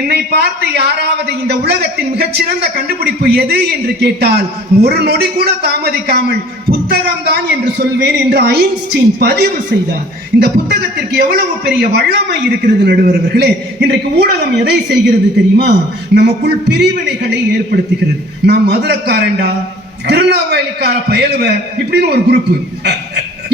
என்னை பார்த்து யாராவது இந்த உலகத்தின் மிகச்சிறந்த கண்டுபிடிப்பு எது என்று கேட்டால் ஒரு நொடி கூட தாமதிக்காமல் புத்தகம் தான் என்று சொல்வேன் என்று ஐன்ஸ்டீன் பதிவு செய்தார். இந்த புத்தகத்திற்கு எவ்வளவு பெரிய வல்லமை இருக்கிறது நடுவர் அவர்களே. இன்றைக்கு ஊடகம் எதை செய்கிறது தெரியுமா? நமக்குள் பிரிவினைகளை ஏற்படுத்துகிறது. நான் மதுரக்காரன்டா, திருநாவாயிலிக்கார பயலுவ இப்படின்னு ஒரு குரூப்,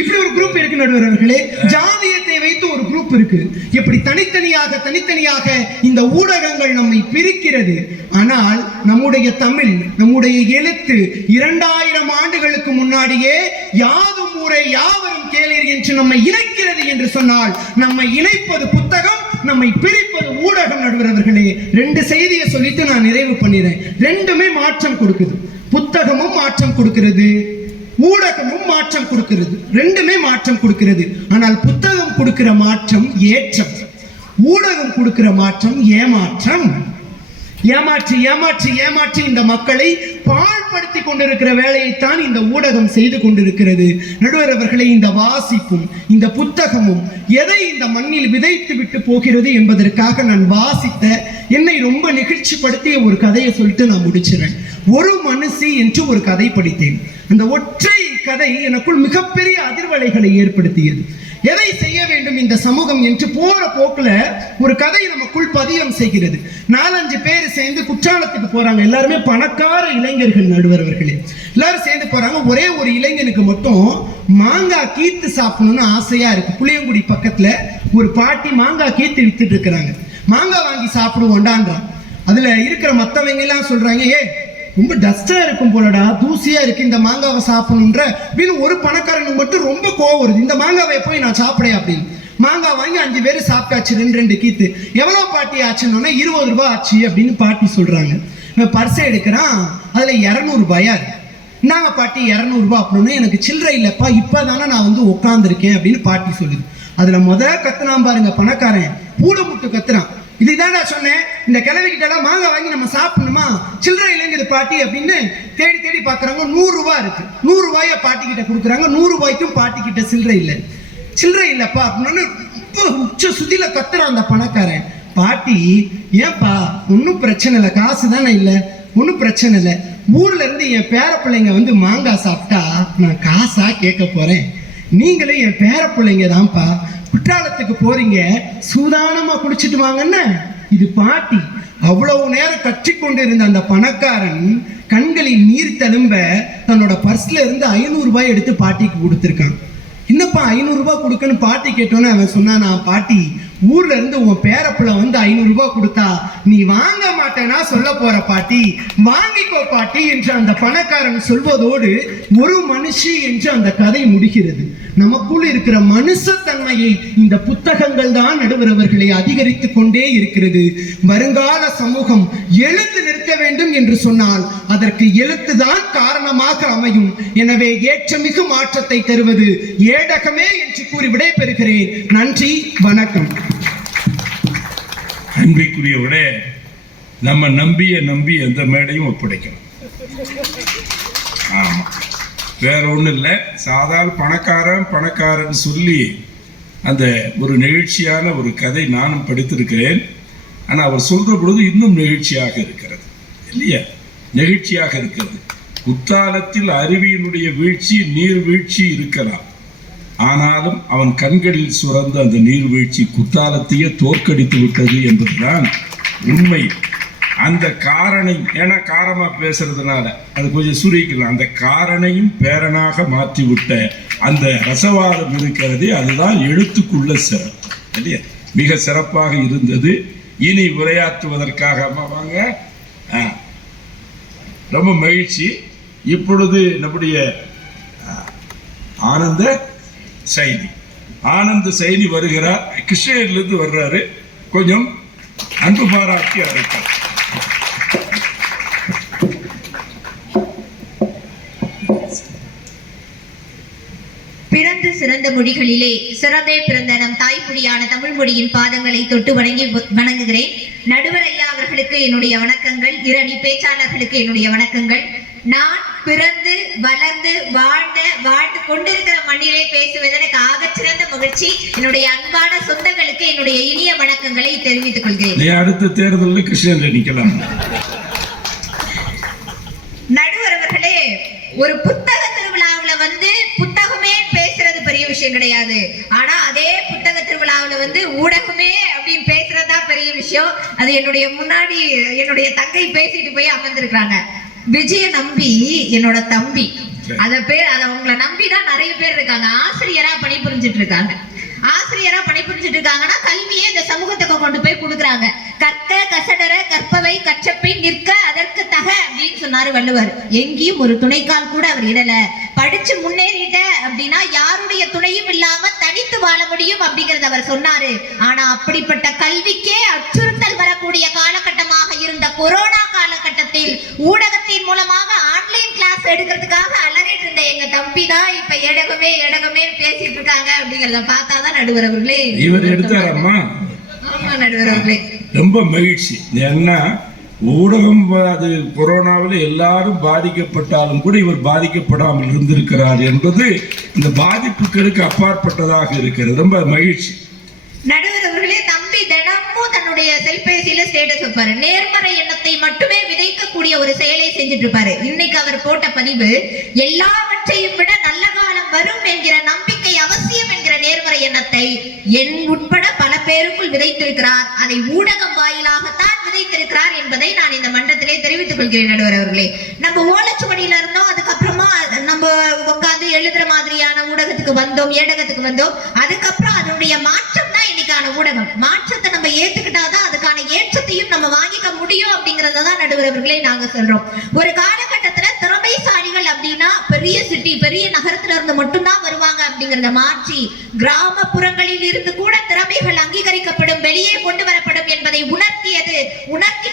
இப்படி ஒரு குரூப் இருக்கு நடுவர் அவர்களே. ஜாதியத்தை வைத்து ஒரு குரூப் இருக்கு. இப்படி தனித்தனியாக இந்த ஊடகங்கள் நம்மை பிரிக்கிறது. ஆனால் நம்முடைய தமிழ், நம்முடைய எழுத்து 2000 ஆண்டுகளுக்கு முன்னாடியே யாதும் ஊரே யாவரும் கேளீர் என்று நம்மை இணைக்கிறது என்று சொன்னால், நம்மை இணைப்பது புத்தகம், நம்மை பிரிப்பது ஊடகம். நடுவர் அவர்களே, 2 செய்தியை சொல்லிட்டு நான் நிறைவு பண்ணிடுறேன். ரெண்டுமே மாற்றம் கொடுக்குது. புத்தகமும் மாற்றம் கொடுக்கிறது, ஊடகமும் மாற்றம் கொடுக்கிறது. ரெண்டுமே மாற்றம் கொடுக்கிறது. ஆனால் புத்தகம் கொடுக்கிற மாற்றம் ஏற்றம், ஊடகம் கொடுக்கிற மாற்றம் ஏமாற்றம். ஏமாற்றி இந்த மக்களை பாழ்படுத்தி கொண்டிருக்கிற வேலையைத்தான் இந்த ஊடகம் செய்து கொண்டிருக்கிறது. நடுவர் அவர்களே, இந்த வாசிப்பும் இந்த புத்தகமும் எதை இந்த மண்ணில் விதைத்து விட்டு போகிறது என்பதற்காக நான் வாசித்த, என்னை ரொம்ப நிகழ்ச்சிப்படுத்திய ஒரு கதையை சொல்லிட்டு நான் முடிச்சிடறேன். ஒரு மனுஷி என்று ஒரு கதை படித்தேன். அந்த ஒற்றை கதை எனக்குள் மிகப்பெரிய அதிர்வலைகளை ஏற்படுத்தியது. எதை செய்ய வேண்டும் இந்த சமூகம் என்று போற போக்குல ஒரு கதை நமக்குள் பதியம் செய்கிறது. 4-5 பேர் சேர்ந்து குற்றாலத்துக்கு போறாங்க. எல்லாருமே பணக்கார இளைஞர்கள் நடுவர் அவர்களே. எல்லாரும் சேர்ந்து போறாங்க. ஒரே ஒரு இளைஞனுக்கு மட்டும் மாங்காய் கீத்து சாப்பிடணும்னு ஆசையா இருக்கு. புளியங்குடி பக்கத்துல ஒரு பாட்டி மாங்காய் கீத்து வித்துட்டு இருக்கிறாங்க. மாங்காய் வாங்கி சாப்பிடுவோண்டான்றான். அதுல இருக்கிற மத்தவங்க எல்லாம் சொல்றாங்க, ஏ ரொம்ப டஸ்டா இருக்கும் போலடா, தூசியா இருக்கு, இந்த மாங்காவை சாப்பிடணுன்ற அப்படின்னு ஒரு பணக்காரனுக்கு மட்டும் ரொம்ப கோவம் வருது. இந்த மாங்காவை போய் நான் சாப்பிடேன் அப்படின்னு மாங்காய் வாங்கி 5 பேர் சாப்பிட்டாச்சு. 2 கீத்து. எவ்வளவு பாட்டி ஆச்சுன்னு 20 ரூபாய் ஆச்சு அப்படின்னு பாட்டி சொல்றாங்க. பர்ஸை எடுக்கிறான், அதுல 200 ரூபாயா இருக்கு. நாங்க பாட்டி 200 ரூபாய் அப்படின்னு, எனக்கு சில்லறை இல்லப்பா, இப்பதானே நான் வந்து உட்காந்துருக்கேன் அப்படின்னு பாட்டி சொல்லுது. அதுல கத்துனான் பாருங்க பணக்காரன், பூட முட்டு கத்துறான். இதுதான்டா சொன்னேன், இந்த கிழவிக்கிட்ட எல்லாம் மாங்காய் வாங்கி நம்ம சாப்பிடணுமா, சில்லறை இல்லைங்குது பாட்டி அப்படின்னு தேடி பாக்குறாங்க. 100 ரூபாய் இருக்கு. 100 ரூபாய பாட்டி கிட்ட கொடுக்குறாங்க. 100 ரூபாய்க்கும் பாட்டி கிட்ட சில்லறை இல்லப்பா அப்படின்னு உச்ச சுதியில கத்துறான் அந்த பணக்காரன். பாட்டி, ஏன்பா, ஒன்னும் பிரச்சனை இல்லை, காசு தானே இல்லை, ஒன்னும் பிரச்சனை இல்லை, ஊர்ல இருந்து என் பேர பிள்ளைங்க வந்து மாங்காய் சாப்பிட்டா நான் காசா கேட்க போறேன், நீங்களே என் பேர பிள்ளைங்க தான்ப்பா, குற்றாலத்துக்கு போறீங்க, சூதானமா குடிச்சிட்டு வாங்கன்னு. இது பாட்டி. அவ்வளவு நேரம் கற்றிக்கொண்டு இருந்த அந்த பணக்காரன் கண்களில் நீர் தழும்ப தன்னோட பர்ஸ்ல இருந்து 500 ரூபாய் எடுத்து பாட்டிக்கு கொடுத்துருக்கான். என்னப்பா 500 ரூபாய் கொடுக்கன்னு பாட்டி கேட்டோன்னு அவன் சொன்னா, பாட்டி, ஊர்ல இருந்து உன் பேரப்புள்ள வந்து 500 ரூபாய் கொடுத்தா நீ வாங்க மாட்டேன்னா சொல்ல போற பாட்டி, வாங்கிக்கோ பாட்டி என்று அந்த பணக்காரன் சொல்வதோடு ஒரு மனுஷி என்று அந்த கதை முடிகிறது. நமக்குள் இருக்கிற மனுஷத்தன்மையை இந்த புத்தகங்கள் தான் நடுவரவர்களை அதிகரித்துக் கொண்டே இருக்கிறது. வருங்கால சமூகம் எழுத்து நிற்க வேண்டும் என்று சொன்னால் அதற்கு எழுத்துதான் காரணமாக அமையும். எனவே ஏற்றமிகு மாற்றத்தை தருவது ஏடகமே என்று கூறி விடைபெறுகிறேன். நன்றி, வணக்கம். அன்பிற்குரியவர்களே, நம்ம நம்பி அந்த மேடையும் ஒப்படைக்கணும். ஆமா, வேற ஒன்றும் இல்லை. சாதாரண பணக்காரன் சொல்லி அந்த ஒரு நெகிழ்ச்சியான ஒரு கதை நானும் படித்திருக்கிறேன். ஆனால் அவர் சொல்ற பொழுது இன்னும் நெகிழ்ச்சியாக இருக்கிறது இல்லையா? நெகிழ்ச்சியாக இருக்கிறது. குத்தாலத்தில் அருவியினுடைய வீழ்ச்சி, நீர்வீழ்ச்சி இருக்கலாம். ஆனாலும் அவன் கண்களில் சுரந்த அந்த நீர்வீழ்ச்சி குத்தாலத்தையே தோற்கடித்து விட்டது என்பதுதான் உண்மை. அந்த காரணை, ஏன்னா காரமா பேசுறதுனால அது கொஞ்சம் சுருக்கலாம், அந்த காரணையும் பேரனாக மாற்றிவிட்ட அந்த ரசவாதம் இருக்கிறது. அதுதான் எழுத்துக்குள்ள சிறப்பு இல்லையா? மிக சிறப்பாக இருந்தது. இனி உரையாற்றுவதற்காக அம்மா வாங்க. ரொம்ப மகிழ்ச்சி. இப்பொழுது நம்முடைய ஆனந்த சைனி வருகிறார். கிருஷ்ணகிரியிலிருந்து வர்றாரு. கொஞ்சம் அன்பு பாராட்டி அழைத்தார். பிறந்து சிறந்த மொழிகளிலே சிறந்தே பிறந்த நம் தாய்மொழியான தமிழ் மொழியின் பாதங்களை தொட்டு வணங்குகிறேன். நடுவர் ஐயா அவர்களுக்கு என்னுடைய வணக்கங்கள். 2 பேச்சாளர்களுக்கு என்னுடைய வணக்கங்கள். நான் பிறந்து வளர்ந்து வாழ்ந்து கொண்டிருக்கிற மண்ணிலே பேசுவது எனக்கு ஆகச்சிறந்த மகிழ்ச்சி. என்னுடைய அன்பான சொந்தங்களுக்கு என்னுடைய இனிய வணக்கங்களை தெரிவித்துக் கொள்கிறேன். நீ அடுத்த தேர்தலில் கிருஷ்ணன் நிக்கலாம். நடுவர் அவர்களே, ஒரு புத்தக திருவிழாவுல புத்தகமே பேசுறது பெரிய விஷயம் கிடையாது. ஆனா அதே புத்தக திருவிழாவுல ஊடகமே அப்படின்னு பேசுறதுதான் பெரிய விஷயம். அது முன்னாடி என்னுடைய தங்கை பேசிட்டு போய் அமர்ந்திருக்காங்க. விஜய நம்பி என்னோட தம்பி. அத உங்களை நம்பிதான் நிறைய பேர் இருக்காங்க. ஆசிரியரா பணிபுரிஞ்சிட்டு இருக்காங்கன்னா கல்வியை இந்த சமூகத்துக்கு கொண்டு போய் கொடுக்குறாங்க. கற்க கசடர கற்பவை கற்றப்பின் நிற்க அதற்கு தக அப்படின்னு சொன்னாரு வள்ளுவர். எங்கேயும் ஒரு துணைக்கால் கூட அவர் இடல. படிச்சு முன்னேறிட்ட அப்படின்னா யாருடைய துணையும் இல்லாம தனித்து வாழ முடியும் அப்படிங்கறத அவர் சொன்னாரு. ஆனா அப்படிப்பட்ட கல்விக்கே அச்சுறுத்தல் வரக்கூடிய காலகட்டமாக இருந்த கொரோனா காலகட்டத்தில் ஊடகத்தின் மூலமாக ஆன்லைன் கிளாஸ் எடுக்கிறதுக்காக அலறிட்டு இருந்த எங்க தம்பி தான் இப்ப எடகமே பேசிட்டு இருக்காங்க அப்படிங்கறத பார்த்தாதான் நடுவர் அவர்களே இவர் எடுத்தாரம்மா. ஆமா நடுவர் அவர்களே, ரொம்ப மகிழ்ச்சி. ஏன்னா ஊடகம் அது கொரோனாவில் எல்லாரும் பாதிக்கப்பட்டாலும் கூட இவர் பாதிக்கப்படாமல் இருந்திருக்கிறார் என்பது இந்த பாதிப்புகளுக்கு அப்பாற்பட்டதாக இருக்கிறது. ரொம்ப மகிழ்ச்சி. நடுவர் அவர்களே, தம்பி தினமும் தன்னுடைய செல்பேசியில ஸ்டேட்டஸ் வைப்பாரு. நேர்மறை எண்ணத்தை மட்டுமே விதைக்கக்கூடிய ஒரு செயலை செஞ்சுட்டு இருப்பாரு. இன்னைக்கு அவர் போட்ட பதிவு, எல்லாவற்றையும் விட நல்ல காலம் வரும் என்கிற நம்பிக்கை அவசியம் என்கிற நேர்மறை எண்ணத்தை என் உட்பட பல பேருக்குள் விதைத்திருக்கிறார். அதை ஊடகம் வாயிலாகத்தான் விதைத்திருக்கிறார் என்பதை நான் இந்த மன்றத்திலே தெரிவித்துக் கொள்கிறேன். நடுவர் அவர்களே, நம்ம ஓலைச்சுவடியில இருந்தோம், அதுக்கப்புறமா நம்ம உட்கார்ந்து எழுதுற மாதிரியான ஊடகத்துக்கு வந்தோம், ஏடகத்துக்கு வந்தோம். அதுக்கப்புறம் அதனுடைய மாற்றம் தான் இன்னைக்கான ஊடகம். மாற்றத்தை நம்ம ஏத்துக்கிட்டாதான் அதுக்கான ஏற்றத்தையும் நம்ம வாங்கிக்க முடியும் அப்படிங்கறதான் நடுவர் அவர்களே நாங்க சொல்றோம். ஒரு காலகட்டத்துல திறமைசாலிகள் அப்படின்னா பெரிய சிட்டி பெரிய நகரத்துல இருந்து மட்டும்தான் வருவாங்க அப்படிங்கறத மாற்றி கிராமப்புறங்களில் இருந்து கூட திறமைகள் அங்கீகரிக்கப்படும், வெளியே கொண்டு வரப்படும் என்பதை உணர்த்தி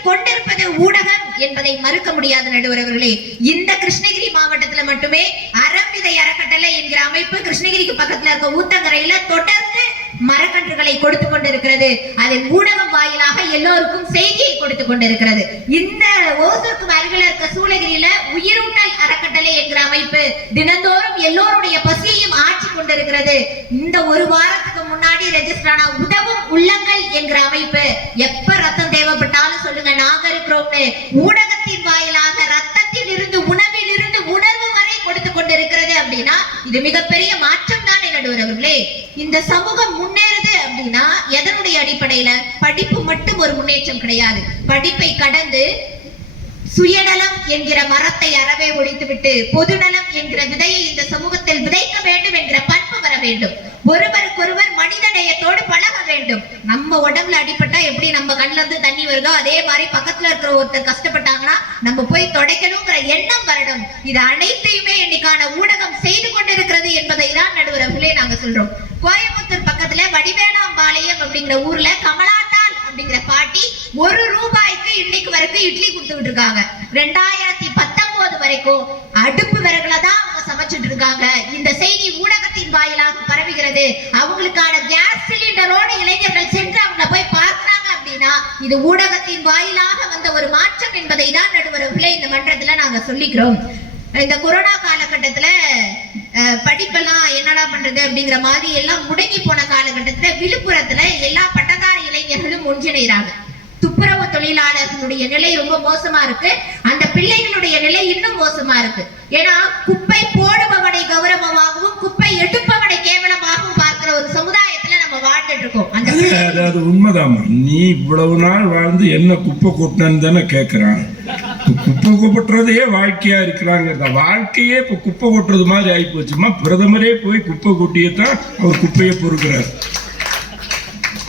கொண்டிருப்பது ஊடகம் என்பதை மறுக்க முடியாத நடுவர் அவர்களே. இந்த கிருஷ்ணகிரி மாவட்டத்துல மட்டுமே அறம்விதை அறக்கட்டளை என்கிற அமைப்பு கிருஷ்ணகிரிக்கு பக்கத்துல இருக்க ஊத்தங்கரையில தொடர்ந்து மரக்கன்றுகளை கொடுத்து கொண்டிருக்கிறது. அதை ஊடகம் வாயிலாக எல்லோருக்கும் செய்தியை கொடுத்து கொண்டிருக்கிறது. இந்த ஓசூருக்கு அருகில் இருக்க சூளகிரியில உயிரூட்டல் அறக்கட்டளை என்கிற அமைப்பு தினந்தோறும் எல்லோருடைய பசியையும் ஆட்சி கொண்டிருக்கிறது. இந்த ஒரு வாரத்துக்கு முன்னாடி ரெஜிஸ்டர் ஆன உதவும் உள்ளங்கள் என்கிற அமைப்பு எப்ப ரத்தம் தேவைப்பட்டாலும் சொல்லுங்க நாங்க இருக்கிறோம்னு ஊடகத்தின் வாயிலாக ரத்தத்தில் இருந்து உணவில் இருந்து உணர்வு வரை கொடுத்து கொண்டிருக்கிறது. அப்படின்னா இது மிகப்பெரிய மாற்றம் தானே நடுவர் அவர்களே. இந்த சமூகம் முன்னேறுது அப்படின்னா எதனுடைய அடிப்படையில? படிப்பு மட்டும் ஒரு முன்னேற்றம் கிடையாது. படிப்பை கடந்து சுயநலம் என்கிற மரத்தை அறவே ஒழித்துவிட்டு பொதுநலம் என்கிற விதையை இந்த சமூகத்தில் விதைக்க வேண்டும் என்கிற பண்பு வர வேண்டும். ஒருவருக்கொருவர் மனித நேயத்தோடு பழக வேண்டும். நம்ம உடம்புல அடிபட்டா எப்படி நம்ம கண்ணுல இருந்து தண்ணி வருதோ அதே மாதிரி பக்கத்துல இருக்கிற ஒருத்தர் கஷ்டப்பட்டாங்கன்னா நம்ம போய் தொடைக்கணுங்கிற எண்ணம் வரணும். இது அனைத்தையுமே இன்னைக்கான ஊடகம் செய்து கொண்டிருக்கிறது என்பதை தான் நடுவர் அவர்களே நாங்க சொல்றோம். கோயம்புத்தூர் பக்கத்துல வடிவேலாம்பாளையம் அப்படிங்கிற ஊர்ல கமலாத்தாள் அப்படிங்கிற பாட்டி 1 ரூபாய்க்கு இன்னைக்கு வரைக்கும் இட்லி கொடுத்துட்டு இருக்காங்க. 2019 வரைக்கும் அடுப்பு விறகுல தான் அவங்க சமைச்சிட்டு இருக்காங்க. இந்த செய்தி ஊடகத்தின் வாயிலாக பரவுகிறது. அவங்களுக்கான கேஸ் சிலிண்டரோட இளைஞர்கள் சென்று அவங்க போய் பார்க்கிறாங்க அப்படின்னா இது ஊடகத்தின் வாயிலாக வந்த ஒரு மாற்றம் என்பதை தான் நடுவர் அவர்களே இந்த மன்றத்துல நாங்க சொல்லிக்கிறோம். இந்த கொரோனா காலகட்டத்துல படிப்பெல்லாம் என்னடா பண்றது அப்படிங்கிற மாதிரி எல்லாம் முடங்கி போன காலகட்டத்துல விழுப்புரத்துல எல்லா பட்டதாரி இளைஞர்களும் ஒன்றிணைறாங்க. துப்புரவு தொழிலாளர்களுடைய நிலை ரொம்ப மோசமா இருக்கு. அந்த பிள்ளைகளுடைய நிலை இன்னும் மோசமா இருக்கு. ஏன்னா குப்பை போடுபவனை கௌரவமாகவும் குப்பை எடுப்பவனை கேவலமாகவும் பார்க்கிற ஒரு சமுதாயத்துல நம்ம வாழ்ந்துட்டு இருக்கோம். அதாவது உண்மைதாமா. நீ இவ்வளவு நாள் வாழ்ந்து என்ன குப்பை கொட்டினு தானே கேட்கிறான். குப்பை கொட்டுறதையே வாழ்க்கையா இருக்கிறாங்க. வாழ்க்கையே இப்ப குப்பை கொட்டுறது மாதிரி ஆகி போச்சுமா. பிரதமரே போய் குப்பை கொட்டியத்தான் அவர் குப்பையை பொறுக்கிறார்.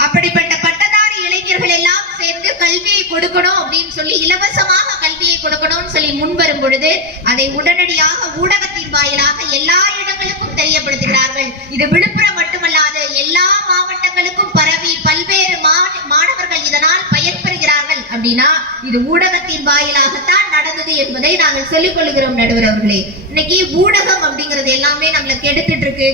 அப்படிப்பட்ட பட்டதாரி இளைஞர்கள் எல்லாம் சேர்ந்து கல்வியை கொடுக்கணும் அப்படின்னு சொல்லி இலவசமாக கல்வியை கொடுக்கணும்னு சொல்லி முன்வரும் பொழுது அதை உடனடியாக ஊடகத்தின் வாயிலாக எல்லா இடங்களுக்கும் தெரியப்படுத்துகிறார்கள். இது விழுப்புரம் மட்டுமல்லாது எல்லா மாவட்டங்களுக்கும் பரவி பல்வேறு மாணவர்கள் இதனால் பயன்பெறுகிறார்கள். அப்படின்னா இது ஊடகத்தின் வாயிலாகத்தான் நடந்தது என்பதை நாங்கள் சொல்லிக் கொள்கிறோம் நடுவர் அவர்களே. இன்னைக்கு ஊடகம் அப்படிங்கிறது எல்லாமே நம்மளை கெடுத்துட்டு இருக்கு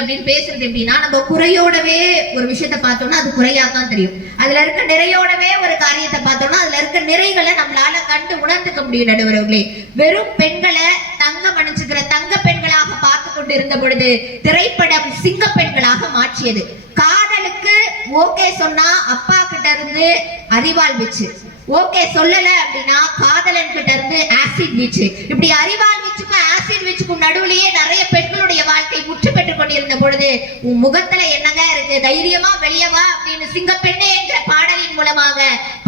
அப்படின்னு பேசுறது எப்படின்னா, நம்ம குறையோடவே ஒரு விஷயத்த பார்த்தோம்னா அது குறையாதான் தெரியும். அதுல இருக்க நிறையோடவே ஒரு காரியத்தை பார்த்தோம்னா அதுல இருக்க நிறைகளை நம்மளால கண்டு உணர்ந்துக்க முடியும் நடுவர் அவர்களே. வெறும் பெண்களை தங்கம் அணிஞ்சுக்கிற தங்க பெண்களாக பார்த்து கொண்டு இருந்த பொழுது திரைப்படம் சிங்க பெண்களாக மாற்றியது. காதலுக்கு ஓகே சொன்னா அப்பா கிட்ட இருந்து அறிவால் வீச்சு, ஓகே சொல்லல அப்படின்னா காதலன் கிட்ட இருந்து ஆசிட் வீச்சு. இப்படி அறிவால் வீச்சுக்கும் ஆசிட் வீச்சுக்கும் நடுவுலயே நிறைய பெண்களுடைய வாழ்க்கை முற்று பெற்றுக் கொண்டிருந்த பொழுது உன் முகத்துல என்னங்க இருக்கு, தைரியமா வெளியவா அப்படின்னு சிங்கப்பெண்ணே என்ற பாடலின் மூலமாக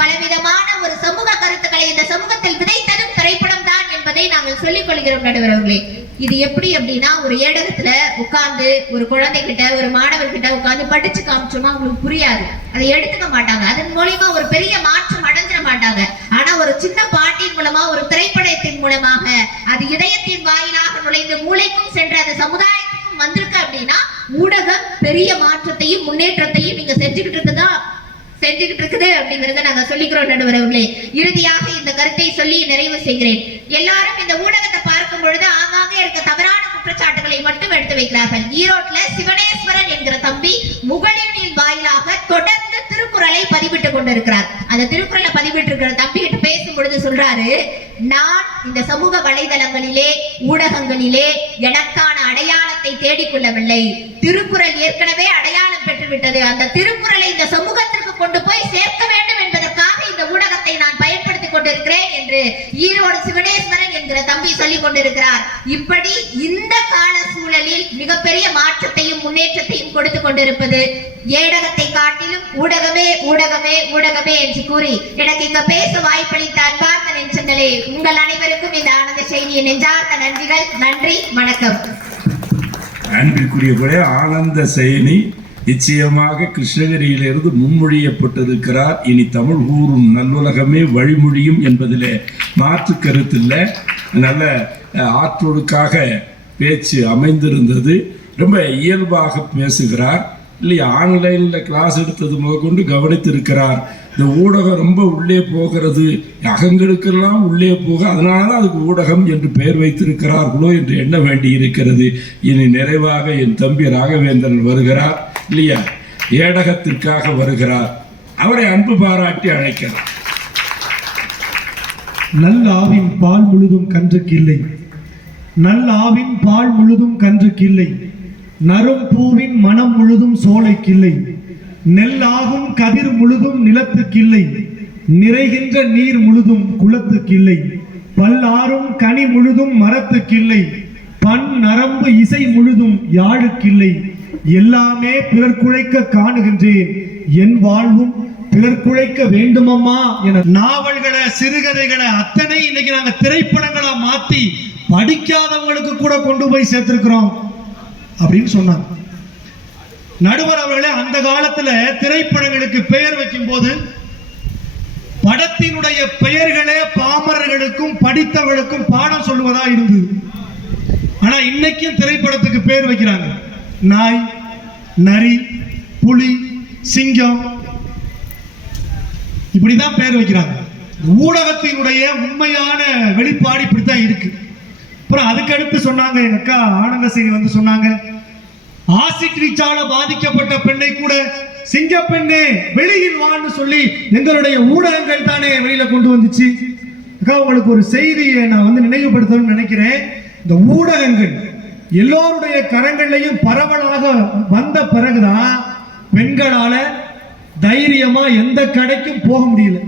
பலவிதமான ஒரு சமூக கருத்துக்களை இந்த சமூகத்தில் விதைத்ததும் திரைப்படம் தான் என்பதை நாங்கள் சொல்லிக் கொள்கிறோம் நடுவர் அவர்களே. இது எப்படி அப்படின்னா, ஒரு ஏடகத்துல உட்கார்ந்து ஒரு குழந்தைகிட்ட ஒரு மாணவர்கிட்ட உட்கார்ந்து படிச்சு காமிச்சோம்னா அவங்களுக்கு புரியாது, அதை எடுத்துக்க மாட்டாங்க, அதன் மூலியமா ஒரு பெரிய மாற்றம் அடைஞ்சிட மாட்டாங்க. ஆனா ஒரு சின்ன பாட்டின் மூலமா ஒரு திரைப்படத்தின் மூலமாக அது இதயத்தின் வாயிலாக நுழைந்து மூளைக்கும் சென்று அது சமுதாயத்துக்கும் வந்திருக்கு அப்படின்னா ஊடகம் பெரிய மாற்றத்தையும் முன்னேற்றத்தையும் நீங்க செஞ்சுக்கிட்டு இருக்குது அப்படிங்கறத நாங்க சொல்லிக்கிறோம் நடுவர் அவர்களே. இறுதியாக இந்த கருத்தை சொல்லி நிறைவு செய்கிறேன். எல்லாரும் இந்த ஊடகத்தை பார்க்கும் பொழுது ஆங்காங்கே இருக்க தவறான குற்றச்சாட்டுகளை மட்டும் எடுத்து வைக்கிறார்கள். ஈரோட்ல சிவனேஸ்வரன் என்கிற தம்பி முகலினின் வாயிலாக தொடர்ந்து திருக்குறளை பதிவிட்டுக் கொண்டிருக்கிறார். அந்த திருக்குறளை பதிவிட்டு இருக்கிற தம்பி கிட்ட பேசும் பொழுது சொல்றாரு, நான் இந்த சமூக வலைதளங்களிலே ஊடகங்களிலே எனக்கான அடையாளத்தை தேடிக்கொள்ளவில்லை, திருக்குறள் ஏற்கனவே அடையாளம் பெற்றுவிட்டது, அந்த திருக்குறளை இந்த சமூகத்திற்கு கொண்டு போய் சேர்க்க வேண்டும் என்பதற்காக இந்த ஊடகத்தை நான் பயன்படுத்திக் கொண்டிருக்கிறேன் என்று ஈரோடு சிவனேஸ்வரன் என்கிற தம்பி சொல்லிக் கொண்டிருக்கிறார். இப்படி இந்த கால சூழலில் மிகப்பெரிய மாற்றத்தையும் முன்னேற்றத்தையும் கொடுத்துக் கொண்டிருப்பது ஏடகத்தை காட்டிலும் ஊடகமே ஊடகமே ஊடகமே என்று கூறி எனக்கு இங்க பேச வாய்ப்பளித்த அன்பார்ந்த நெஞ்சங்களே, உங்கள் அனைவருக்கும் இந்த ஆனந்த செய்தியை நெஞ்சார்ந்த நன்றிகள். நன்றி, வணக்கம். அன்பிற்குரிய ஆனந்த செயலி நிச்சயமாக கிருஷ்ணகிரியிலிருந்து முன்மொழியப்பட்டிருக்கிறார். இனி தமிழ் கூறும் நல்லுலகமே வழிமொழியும் என்பதில் மாற்று கருத்தில்லை. நல்ல ஆற்றோடுக்காக பேச்சு அமைந்திருந்தது. ரொம்ப இயல்பாக பேசுகிறார் இல்லையா. ஆன்லைனில் கிளாஸ் எடுத்தது முதற்கொண்டு கவனித்திருக்கிறார். இந்த ஊடகம் ரொம்ப உள்ளே போகிறது, அகங்களுக்கெல்லாம் உள்ளே போக, அதனால தான் அதுக்கு ஊடகம் என்று பெயர் வைத்திருக்கிறார்களோ என்று எண்ண வேண்டி இருக்கிறது. இனி நிறைவாக என் தம்பி ராகவேந்திரன் வருகிறார் இல்லையா, ஏடகத்திற்காக வருகிறார். அவரை அன்பு பாராட்டி அழைக்கிறார். நல்ல ஆவின் பால் முழுதும் கன்றுக்கு இல்லை, நல்ல ஆவின் பால் முழுதும் கன்றுக்கு இல்லை, நரும் பூவின் மனம் முழுதும் சோலைக்கில்லை, நெல்லாகும் கதிர் முழுதும் நிலத்துக்கில்லை, நிறைகின்ற நீர் முழுதும் குளத்துக்கில்லை, பல்லாரும் கனி முழுதும் மரத்துக்கில்லை, பண் நரம்பு இசை முழுதும் யாழுக்கில்லை, எல்லாமே பிறர் குழைக்க காணுகின்றேன், என் வாழ்வும் பிறர் குழைக்க வேண்டுமம்மா என நாவல்களை சிறுகதைகளை அத்தனை இன்னைக்கு நாங்க திரைப்படங்களா மாத்தி படிக்காதவங்களுக்கு கூட கொண்டு போய் சேர்த்திருக்கிறோம் அப்படின்னு சொன்னாங்க. நடுவர் அவர்களே, அந்த காலத்துல திரைப்படங்களுக்கு பெயர் வைக்கும் போது படத்தினுடைய பெயர்களே பாமரர்களுக்கும் படித்தவர்களுக்கும் பாடம் சொல்லுவதா இருந்தது. ஆனா இன்னைக்கும் திரைப்படத்துக்கு பெயர் வைக்கிறாங்க. நாய், நரி, புலி, சிங்கம், இப்படிதான் பெயர் வைக்கிறாங்க. ஊடகத்தினுடைய உண்மையான வெளிப்பாடு இப்படித்தான் இருக்கு. அப்புறம் அதுக்கடுத்து சொன்னாங்க, எங்க அக்கா ஆனந்தசினி வந்து சொன்னாங்க, ஆசிட் வீச்சால பாதிக்கப்பட்ட பெண்ணை கூட சிங்க பெண்ணே வெளியில் வான்னு சொல்லி எங்களுடைய ஊடகங்கள் தானே வெளியில கொண்டு வந்துச்சு. அக்கா, உங்களுக்கு ஒரு செய்தியை நான் வந்து நினைவுபடுத்தணும்னு நினைக்கிறேன். இந்த ஊடகங்கள் எல்லோருடைய கரங்களையும் பரவலாக வந்த பிறகுதான் பெண்களால தைரியமா எந்த கடைக்கும் போக முடியல,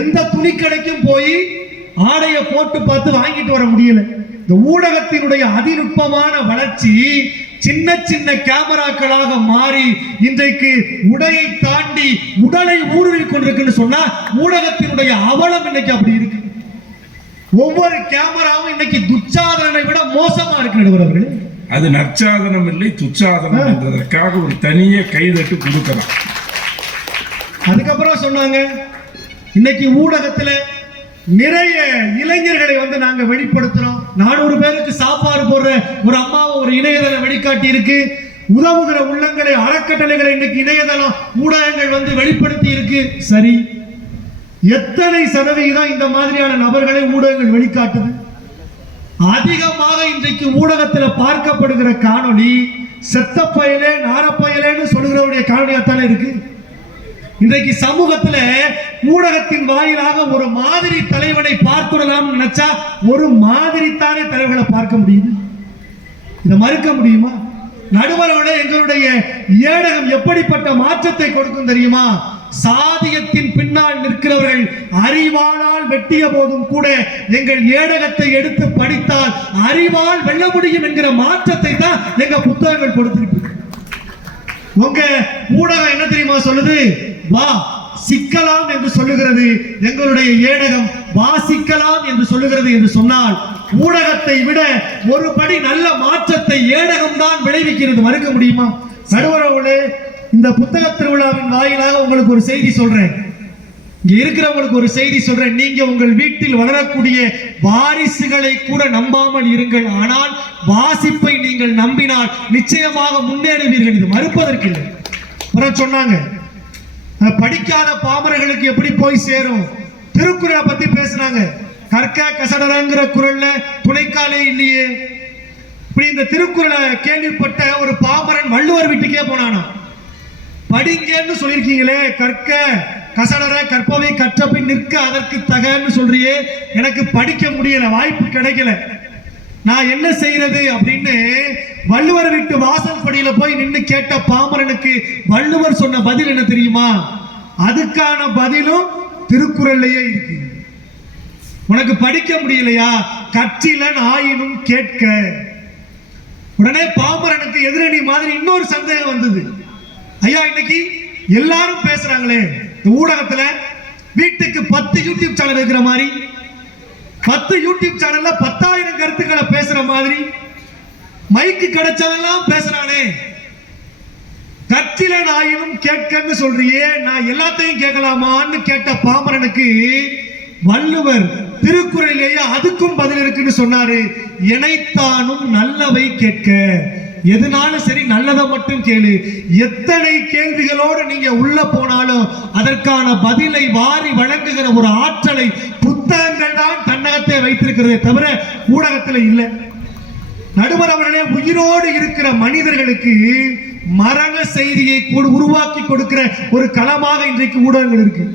எந்த துணி கடைக்கும் போய் ஆடைய போட்டு பார்த்து வாங்கிட்டு வர முடியல. இந்த ஊடகத்தினுடைய அதிநுட்பமான வளர்ச்சி சின்ன சின்ன கேமராக்களாக மாறி இன்றைக்கு உடையை தாண்டி உடலை ஊடுருவிக் கொண்டிருக்குன்னு சொன்னா ஊடகத்தினுடைய அவலம் இன்னைக்கு அப்படி இருக்கு. ஒவ்வொரு கேமராவும் இன்னைக்கு துச்சாதனை விட மோசமா இருக்கு நடுவர்களே. அது நற்சாதனம் இல்லை, துச்சாதனம் என்பதற்காக ஒரு தனியே கைதட்டு கொடுக்கலாம். அதுக்கப்புறம் சொன்னாங்க, இன்னைக்கு ஊடகத்துல நிறைய இளைஞர்களை வந்து நாங்க வெளிப்படுத்துறோம். 400 பேருக்கு சாப்பாடு போடுற ஒரு அம்மாவை ஒரு இணையதள வெளிக்காட்டி இருக்கு. உதவுகிற உள்ளங்களை, அறக்கட்டளைகளை இன்னைக்கு இணையதளம் ஊடகங்கள் வந்து வெளிப்படுத்தி இருக்கு. சரி, எத்தனை சதவிகிதம் இந்த மாதிரியான நபர்களை ஊடகங்கள் வெளிக்காட்டுது? அதிகமாக இன்றைக்கு ஊடகத்தில் பார்க்கப்படுகிற காணொளி செத்த பயலே நாரப்பயலேன்னு சொல்லுகிறவருடைய காணொலியாத்தானே இருக்கு. இன்றைக்கு சமூகத்துல ஊடகத்தின் வாயிலாக ஒரு மாதிரி தலைவனை பார்த்துடலாம் நினைச்சா ஒரு மாதிரி தானே தலைவர்களை பார்க்க முடியுது. இதை மறுக்க முடியுமா? நடுவர்களே, எங்களுடைய ஏடகம் எப்படிப்பட்ட மாற்றத்தை கொடுக்கும் தெரியுமா? சாதியத்தின் பின்னால் நிற்கிறவர்கள் அறிவாளால் வெட்டிய போதும் கூட எங்கள் ஏடகத்தை எடுத்து படித்தால் அறிவால் வெல்ல முடியும் என்கிற மாற்றத்தை தான் எங்க புத்தகங்கள் கொடுத்துருக்கு. உங்க ஊடகம் என்ன தெரியுமா சொல்லுது? வா சிக்கலாம் என்று சொல்லுகிறது. எங்களுடைய ஏடகம் வாசிக்கலாம் என்று சொல்லுகிறது. என்று சொன்னால் ஊடகத்தை விட ஒரு படி நல்ல மாற்றத்தை ஏடகம் தான் விளைவிக்கிறது. மறுக்க முடியுமா? நடுவர்களே, இந்த புத்தக திருவிழாவின் வாயிலாக உங்களுக்கு ஒரு செய்தி சொல்றேன். இங்க இருக்கிறவங்களுக்கு ஒரு செய்தி சொல்றேன். நீங்க உங்கள் வீட்டில் வளரக்கூடிய வாரிசுகளை கூட நம்பாமல் இருங்கள். ஆனால் வாசிப்பை நீங்கள் நம்பினால் நிச்சயமாக முன்னேறுவீர்கள். இது மறுப்பதற்கு இல்லை. சொன்னாங்க, படிக்காத பாமரர்களுக்கு எப்படி போய் சேரும்? திருக்குறளை பத்தி பேசுறாங்க. கற்க கசடரங்கிற குறள்ல துணைக்காலே இல்லையே. இப்படி இந்த திருக்குறளை கேள்விப்பட்ட ஒரு பாமரன் வள்ளுவர் வீட்டுக்கே போனானா. படிங்கன்னு சொல்லியிருக்கீங்களே, கற்க கசடர கற்பவை கற்றபின் நிற்க அதற்கு தகன்னு சொல்றியே, எனக்கு படிக்க முடியல, வாய்ப்பு கிடைக்கல, நான் என்ன செய்யறது அப்படின்னு வள்ளுவர் வீட்டு வாசல் படியில போய் நின்று கேட்ட பாமரனுக்கு வள்ளுவர் சொன்ன பதில் என்ன தெரியுமா? அதுக்கான பதிலும் திருக்குறள்லயே இருக்கு. உனக்கு படிக்க முடியலையா? கற்றிலன் ஆயினும் கேட்க. உடனே பாமரனுக்கு எதிரணி மாதிரி இன்னொரு சந்தேகம் வந்தது. ஐயா, இன்னைக்கு எல்லாரும் பேசுறாங்களே இந்த ஊடகத்துல, வீட்டுக்கு 10 யூடியூப் சேனல் இருக்கிற மாதிரி, 10 யூடியூப் சேனல்ல 10,000 கருத்துக்களை பேசுற மாதிரி, மைக்கு கிடைச்சவெல்லாம் பேசுறானே, கற்றிலன் ஆயினும் கேட்கன்னு சொல்றியே, நான் எல்லாத்தையும் கேட்கலாமான்னு கேட்ட பாமரனுக்கு வள்ளுவர் திருக்குறளிலேயே அதுக்கும் பதில் இருக்குன்னு சொன்னாரு. எனைத்தானும் நல்லவை கேட்க. எதுனாலும் சரி நல்லதை மட்டும் கேளு. எத்தனை கேள்விகளோடு நீங்க உள்ள போனாலும் அதற்கான பதிலை வாரி வழங்குகிற ஒரு ஆற்றலை புத்தகங்கள் தான் தன்னகத்தை வைத்திருக்கிறதே தவிர ஊடகத்தில் இல்லை. நடுவர் அவர்களே, உயிரோடு இருக்கிற மனிதர்களுக்கு மரண செய்தியை உருவாக்கி கொடுக்கிற ஒரு களமாக இன்றைக்கு ஊடகங்கள் இருக்கு.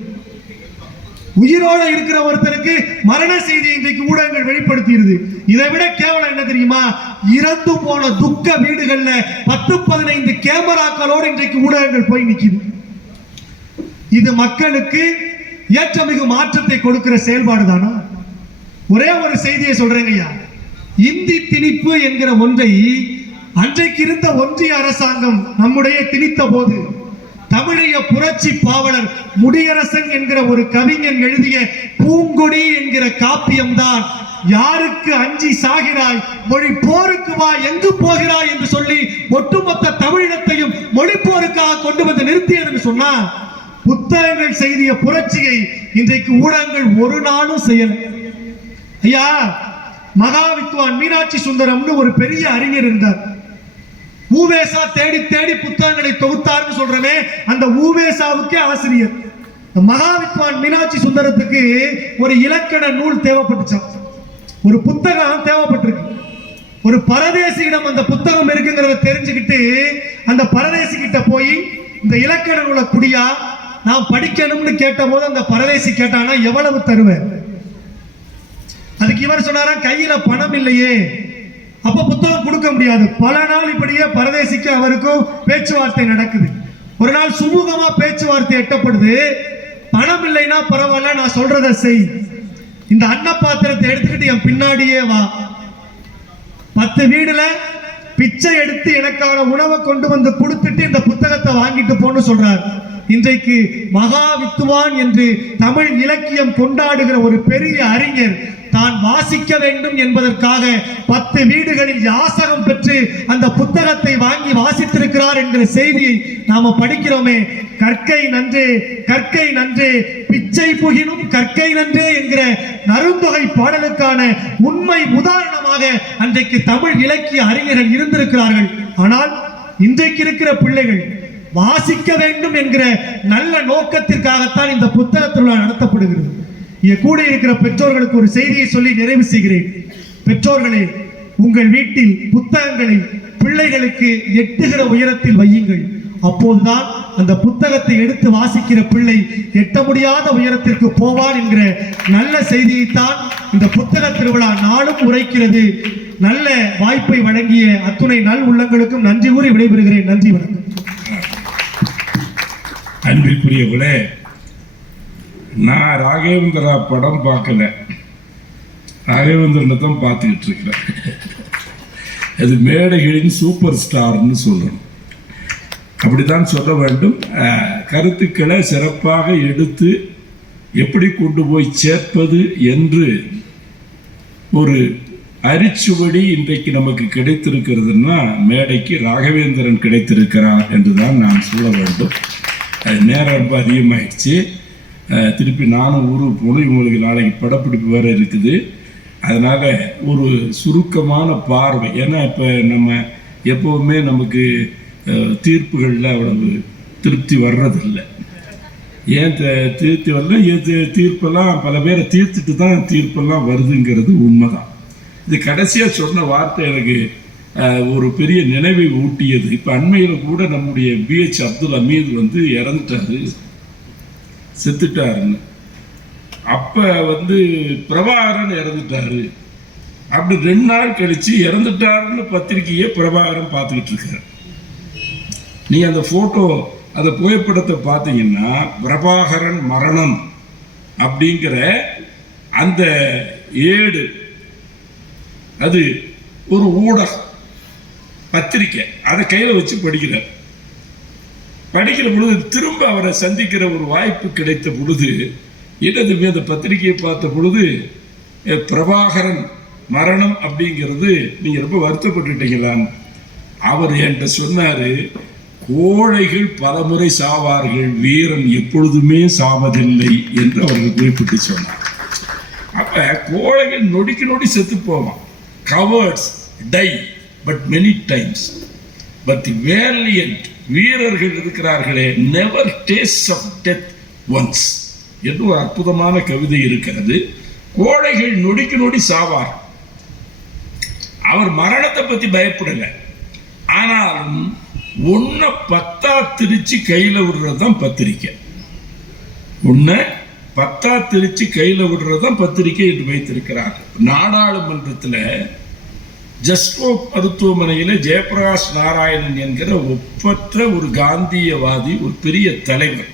உயிரோடு இருக்கிற ஒருத்தருக்கு மரண செய்தியை இன்றைக்கு ஊடகங்கள் வெளிப்படுத்திடுது. இதை விட கேவலம் என்ன தெரியுமா? இறந்து போன துக்க வீடுகள்ல 10-15 கேமராக்களோடு இன்றைக்கு ஊடகங்கள் போய் நிக்குது. இது மக்களுக்கு ஏற்றமிகு மாற்றத்தை கொடுக்கிற செயல்பாடு தானா? ஒரே ஒரு செய்தியை சொல்றேங்க ஐயா. இந்தி திணிப்பு என்கிற ஒன்றை அன்றைக்கு இருந்த ஒன்றிய அரசாங்கம் நம்முடைய திணித்த போது தமிழைய புரட்சி பாவலர் முடியரசன் என்கிற ஒரு கவிஞன் எழுதிய பூங்கொடி என்கிற காப்பியம்தான் யாருக்கு அஞ்சி சாகிறாய் மொழி போருக்கு வா எங்கு போகிறாய் என்று சொல்லி ஒட்டுமொத்த தமிழினத்தையும் மொழி போருக்காக கொண்டு வந்து நிறுத்தியது சொன்னா, புத்தகங்கள் செய்திய புரட்சியை இன்றைக்கு ஊடகங்கள் ஒரு நாளும் செய்யல. ஐயா, மகா வித்வான் மீனாட்சி சுந்தரம்னு ஒரு பெரிய அறிஞர் இருந்தார். ஊவேசா தேடி தேடி புத்தகங்களை தொகுத்தார்னு சொல்றமே, அந்த ஊவேசாவுக்கே ஆசிரியர். மகா வித்வான் மீனாட்சி சுந்தரத்துக்கு ஒரு இலக்கண நூல் தேவைப்பட்டுச்சான், ஒரு புத்தகம் தேவைப்பட்டிருக்கு. ஒரு பரதேசியிடம் அந்த புத்தகம் இருக்குங்கிறத தெரிஞ்சுக்கிட்டு அந்த பரதேசி கிட்ட போய் இந்த இலக்கண நூலை குடியா நான் படிக்கணும்னு கேட்ட போது அந்த பரதேசி கேட்டானா, எவ்வளவு தருவேன்? அதுக்கு இவர் சொன்னாரா, கையில பணம் இல்லையே, அப்ப புத்தகம் கொடுக்க முடியாது. பல நாள் இப்படியே பரதேசிக்கு அவருக்கும் பேச்சுவார்த்தை நடக்குது. ஒரு நாள் சுமூகமா பேச்சுவார்த்தை எட்டப்படுது. பணம் இல்லைன்னா பரவாயில்ல, நான் சொல்றத செய், இந்த அன்ன பாத்திரத்தை எடுத்துக்கிட்டு என் பின்னாடியே வா, 10 வீடுல பிச்சை எடுத்து எனக்கான உணவை கொண்டு வந்து கொடுத்துட்டு இந்த புத்தகத்தை வாங்கிட்டு போன்னு சொல்றார். இன்றைக்கு மகா வித்துவான் என்று தமிழ் இலக்கியம் கொண்டாடுகிற ஒரு பெரிய அறிஞர் தான் வாசிக்க வேண்டும் என்பதற்காக 10 வீடுகளில் யாசகம் பெற்று அந்த புத்தகத்தை வாங்கி வாசித்திருக்கிறார் என்கிற செய்தியை நாம படிக்கிறோமே. கற்கை நன்றே கற்கை நன்றே பிச்சை புகினும் கற்கை நன்றே என்கிற நறுந்தொகை பாடலுக்கான உண்மை உதாரணமாக அன்றைக்கு தமிழ் இலக்கிய அறிஞர்கள் இருந்திருக்கிறார்கள். ஆனால் இன்றைக்கு இருக்கிற பிள்ளைகள் வாசிக்க வேண்டும் என்கிற நல்ல நோக்கத்திற்காகத்தான் இந்த புத்தக திருவிழா நடத்தப்படுகிறது. இங்கே கூட இருக்கிற பெற்றோர்களுக்கு ஒரு செய்தியை சொல்லி நிறைவு செய்கிறேன். பெற்றோர்களே, உங்கள் வீட்டில் புத்தகங்களை பிள்ளைகளுக்கு எட்டுகிற உயரத்தில் வையுங்கள். அப்போதுதான் அந்த புத்தகத்தை எடுத்து வாசிக்கிற பிள்ளை எட்ட முடியாத உயரத்திற்கு போவான் என்கிற நல்ல செய்தியைத்தான் இந்த புத்தக திருவிழா நாளும் உரைக்கிறது. நல்ல வாய்ப்பை வழங்கிய அத்துணை நல் உள்ளங்களுக்கும் நன்றி கூறி விடைபெறுகிறேன். நன்றி, வணக்கம். அன்பிற்குரியவர்களே, நான் ராகவேந்திரா படம் பார்க்கல, ராகவேந்திரனை தான் பார்த்துக்கிட்டு இருக்கிறேன். அது மேடைகளின் சூப்பர் ஸ்டார்னு சொல்லணும், அப்படித்தான் சொல்ல வேண்டும். கருத்துக்களை சிறப்பாக எடுத்து எப்படி கொண்டு போய் சேர்ப்பது என்று ஒரு அரிச்சுவடி இன்றைக்கு நமக்கு கிடைத்திருக்கிறதுனா மேடைக்கு ராகவேந்திரன் கிடைத்திருக்கிறார் என்றுதான் நான் சொல்ல வேண்டும். நேரம் ரொம்ப அதிகமாகிடுச்சு. திருப்பி நானும் ஊருக்கு போகணும். இவங்களுக்கு நாளைக்கு படப்பிடிப்பு வேறு இருக்குது. அதனால் ஒரு சுருக்கமான பார்வை, ஏன்னா இப்போ நம்ம எப்போவுமே நமக்கு தீர்ப்புகளில் அவ்வளவு திருப்தி வர்றதில்லை. ஏன் திருப்தி வரல, தீர்ப்பெல்லாம் பல பேரை தீர்த்துட்டு தான் தீர்ப்பெல்லாம் வருதுங்கிறது உண்மைதான். இது கடைசியாக சொன்ன வார்த்தை எனக்கு ஒரு பெரிய நினைவை ஊட்டியது. இப்போ அண்மையில் கூட நம்முடைய BH அப்துல் ஹமீது வந்து இறந்துட்டாரு, செத்துட்டாருன்னு. அப்போ வந்து பிரபாகரன் இறந்துட்டாரு அப்படி 2 நாள் கழிச்சு இறந்துட்டாருன்னு பத்திரிகையே பிரபாகரன் பார்த்துக்கிட்டு இருக்காரு. நீ அந்த ஃபோட்டோ, அந்த புகைப்படத்தை பார்த்தீங்கன்னா பிரபாகரன் மரணம் அப்படிங்கிற அந்த ஏடு, அது ஒரு ஊடகம் பத்திரிக்கை, அதை கையில் வச்சு படிக்கிறார். படிக்கிற பொழுது திரும்ப அவரை சந்திக்கிற ஒரு வாய்ப்பு கிடைத்த பொழுது என்னதுமே அந்த பத்திரிகையை பார்த்த பொழுது பிரபாகரன் மரணம் அப்படிங்கிறது நீங்கள் ரொம்ப வருத்தப்பட்டுட்டீங்களான்னு அவர் என்கிட்ட சொன்னார். கோழைகள் பலமுறை சாவார்கள், வீரன் எப்பொழுதுமே சாவதில்லை என்று அவர்கள் குறிப்பிட்டு சொன்னார். அப்போ கோழைகள் நொடிக்கு நொடி செத்து போவான். Cowards die but many times, but the valiant வீரர்கள் இருக்கிறார்களே never taste of death once என்று ஒரு அற்புதமான கவிதை இருக்கிறது. கோழைகள் நொடிக்கு நொடி சாவார். அவர் மரணத்தை பற்றி பயப்படலை, ஆனாலும் ஒன்றை 10ஆ திருச்சி கையில் விடுறது தான் பத்திரிக்கை. ஒன்றை 10ஆ திருச்சி கையில் விடுறது தான் பத்திரிக்கை என்று வைத்திருக்கிறார். நாடாளுமன்றத்தில் ஜஸ்கோ மருத்துவமனையில் ஜெயபிரகாஷ் நாராயணன் என்கிற ஒப்பற்ற ஒரு காந்தியவாதி, ஒரு பெரிய தலைவர்,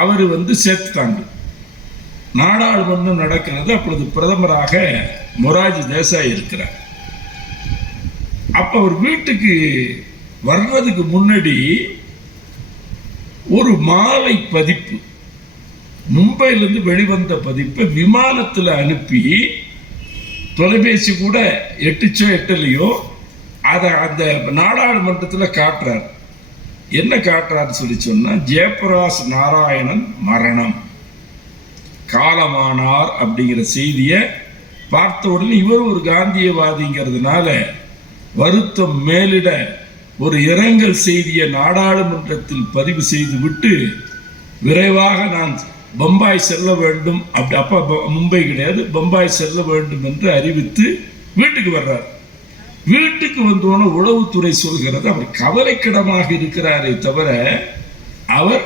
அவர் வந்து சேர்த்துட்டாங்க. நாடாளுமன்றம் நடக்கிறது. அப்பொழுது பிரதமராக மொராஜி தேசாய் இருக்கிறார். அப்போ அவர் வீட்டுக்கு வர்றதுக்கு முன்னாடி ஒரு மாலை பதிப்பு, மும்பையிலிருந்து வெளிவந்த பதிப்பை விமானத்தில் அனுப்பி, தொலைபேசி கூட எட்டுச்சோ எட்டலையோ அதை அந்த நாடாளுமன்றத்தில் காட்டுறார். என்ன காட்டுறாருன்னு சொல்லி சொன்னால், ஜெயபிரகாஷ் நாராயணன் மரணம், காலமானார் அப்படிங்கிற செய்தியை பார்த்த உடனே இவர் ஒரு காந்தியவாதிங்கிறதுனால வருத்தம் மேலிட ஒரு இரங்கல் செய்தியை நாடாளுமன்றத்தில் பதிவு செய்து விட்டு விரைவாக நான் பம்பாய் செல்ல வேண்டும், அப்படி அப்பா மும்பை கிடையாது, பம்பாய் செல்ல வேண்டும் என்று அறிவித்து வீட்டுக்கு வர்றார். வீட்டுக்கு வந்தோன்னு உளவுத்துறை சொல்கிறது அவர் கவலைக்கிடமாக இருக்கிறாரே தவிர அவர்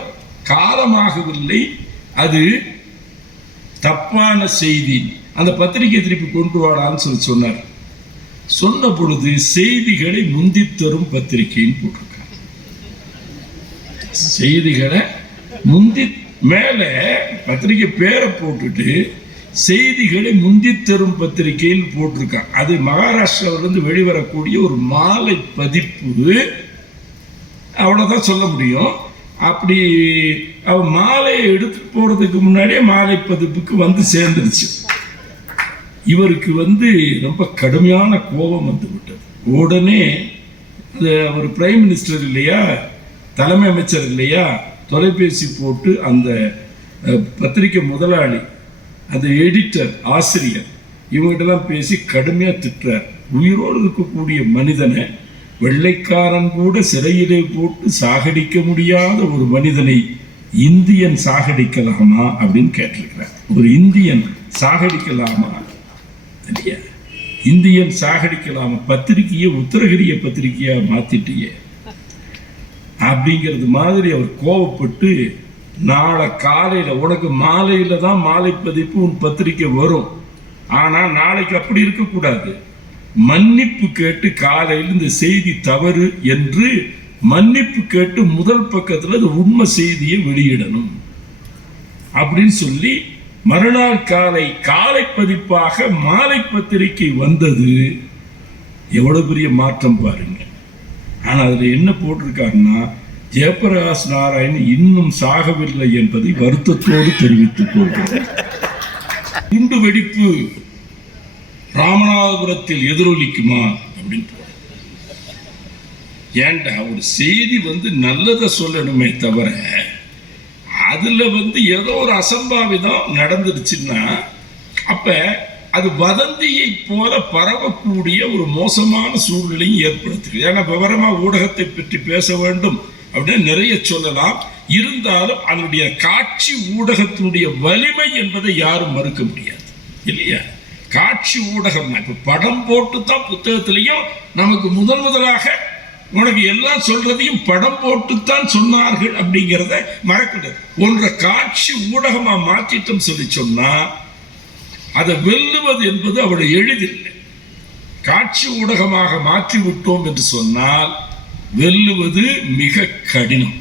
காலமாகவில்லை, அது தப்பான செய்தி, அந்த பத்திரிகை திருப்பி கொண்டு வாடான்னு சொன்னார். சொன்ன பொழுது செய்திகளை முந்தித்தரும் பத்திரிகைன்னு போட்டிருக்காங்க. செய்திகளை முந்தி மேலே பத்திரிகை பேரை போட்டுட்டு செய்திகளை முந்தித்தரும் பத்திரிகைன்னு போட்டிருக்கான். அது மகாராஷ்டிராவிலிருந்து வெளிவரக்கூடிய ஒரு மாலை பதிப்பு, அவ்வளோதான் சொல்ல முடியும். அப்படி அவன் மாலையை எடுத்துட்டு போகிறதுக்கு முன்னாடியே மாலை பதிப்புக்கு வந்து சேர்ந்துருச்சு. இவருக்கு வந்து ரொம்ப கடுமையான கோபம் வந்து விட்டது. உடனே அவர் பிரைம் மினிஸ்டர் இல்லையா, தலைமை அமைச்சர் இல்லையா, தொலைபேசி போட்டு அந்த பத்திரிகை முதலாளி, அந்த எடிட்டர், ஆசிரியர், இவங்ககிட்டலாம் பேசி கடுமையாக திட்டுறார். உயிரோடு இருக்கக்கூடிய மனிதனை வெள்ளைக்காரன் கூட சிறையிலே போட்டு சாகடிக்க முடியாத ஒரு மனிதனை இந்தியன் சாகடிக்கலாமா அப்படின்னு கேட்டிருக்கிறார். ஒரு இந்தியன் சாகடிக்கலாமா? இல்லையா? இந்தியன் சாகடிக்கலாமா? பத்திரிகையை உத்தரகிரிய பத்திரிகையா மாத்திட்டியே அப்படிங்கிறது மாதிரி அவர் கோபப்பட்டு, நாளை காலையில உனக்கு மாலையில தான் மாலை பதிப்பு உன் பத்திரிக்கை வரும், ஆனா நாளைக்கு அப்படி இருக்கக்கூடாது, மன்னிப்பு கேட்டு காலையில் இந்த செய்தி தவறு என்று மன்னிப்பு கேட்டு முதல் பக்கத்துல அது உண்மை செய்தியை வெளியிடணும் அப்படின்னு சொல்லி மறுநாள் காலை பதிப்பாக மாலை பத்திரிகை வந்தது. எவ்வளவு பெரிய மாற்றம் பாருங்க. ஆனா அதுல என்ன போட்டிருக்காருன்னா, ஜெயபிரகாஷ் நாராயண் இன்னும் சாகவில்லை என்பதை வருத்தத்தோடு தெரிவித்துக் கொள்கிறேன். குண்டு வெடிப்பு ராமநாதபுரத்தில் எதிரொலிக்குமா அப்படின்னு. ஏன்டா ஒரு செய்தி நல்லதை சொல்லணுமே தவிர அதுல ஏதோ ஒரு அசம்பாவிதம் நடந்துருச்சுன்னா அப்ப அது வதந்தியை போல பரவக்கூடிய ஒரு மோசமான சூழ்நிலையும் ஏற்படுத்துது. ஏன்னா விவரமா ஊடகத்தை பற்றி பேச வேண்டும் அப்படின்னு நிறைய சொல்லலாம். இருந்தாலும் அதனுடைய காட்சி ஊடகத்தினுடைய வலிமை என்பதை யாரும் மறுக்க முடியாது இல்லையா? காட்சி ஊடகம் இப்ப படம் போட்டு தான் புத்தகத்திலையும் நமக்கு முதலாக உனக்கு எல்லாம் சொல்றதையும் படம் போட்டுத்தான் சொன்னார்கள் அப்படிங்கிறத மறக்கிறது. ஒன்றை காட்சி ஊடகமா மாற்றிட்டம் சொல்லி சொன்னா அதை வெல்லுவது என்பது அவளை எளிதில்லை. காட்சி ஊடகமாக மாற்றி விட்டோம் என்று சொன்னால் வெல்லுவது மிக கடினம்.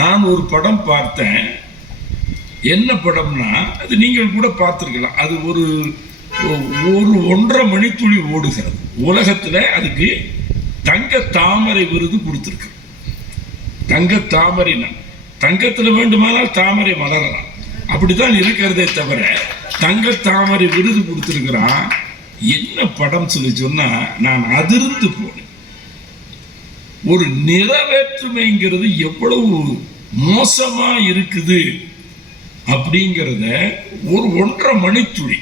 நான் ஒரு படம் பார்த்தேன். என்ன படம்னா, அது நீங்கள் கூட பார்த்திருக்கலாம். அது ஒரு 1.5 மணித்துளி ஓடுகிறது. உலகத்துல அதுக்கு தங்க தாமரை விருது கொடுத்திருக்கு. தங்க தாமரை, தங்கத்துல வேண்டுமானால் தாமரை மலரலாம், அப்படித்தான் இருக்கிறதே தவிர தங்க தாமரை விருது கொடுத்திருக்கிறான். என்ன படம் சொல்லி சொன்னா நான் அதிர்ந்து போனேன். ஒரு நிறைவேற்றுமைங்கிறது எவ்வளவு மோசமா இருக்குது அப்படிங்கிறத ஒரு 1.5 மணித்துளி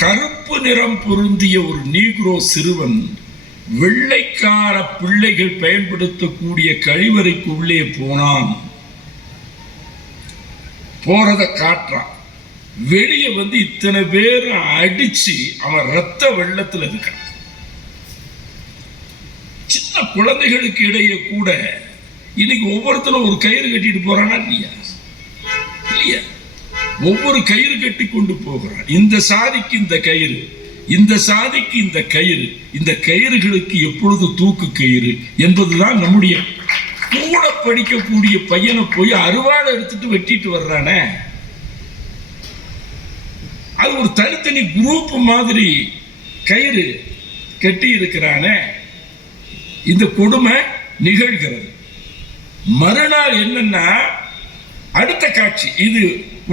கருப்பு நிறம் பொருந்திய ஒரு நீக்ரோ சிறுவன் வெள்ளைக்கார பிள்ளைகள் பயன்படுத்தக்கூடிய கழிவறைக்கு உள்ளே போறத காட்டுறான். வெளியே இத்தனை பேர் அடிச்சு அவன் ரத்த வெள்ளத்துல இருக்கான். சின்ன குழந்தைகளுக்கு இடையே கூட இன்னைக்கு ஒவ்வொருத்தரும் ஒரு கயிறு கட்டிட்டு போறானா இல்லையா? ஒவ்வொரு கயிறு கட்டி கொண்டு போகிறான். இந்த சாதிக்கு இந்த கயிறு, இந்த சாதிக்கு இந்த கயிறு, இந்த கயிறுகளுக்கு எப்பொழுது தூக்கு கயிறு என்பதுதான் நம்முடைய கூட படிக்கக்கூடிய பையனை போய் அருவாளை எடுத்துட்டு வெட்டிட்டு வர்றானே, அது ஒரு தனித்தனி குரூப் மாதிரி கயிறு கட்டி இருக்கிறானே. இந்த கொடுமை நிகழ்கிறது. மறுநாள் என்னன்னா அடுத்த காட்சி, இது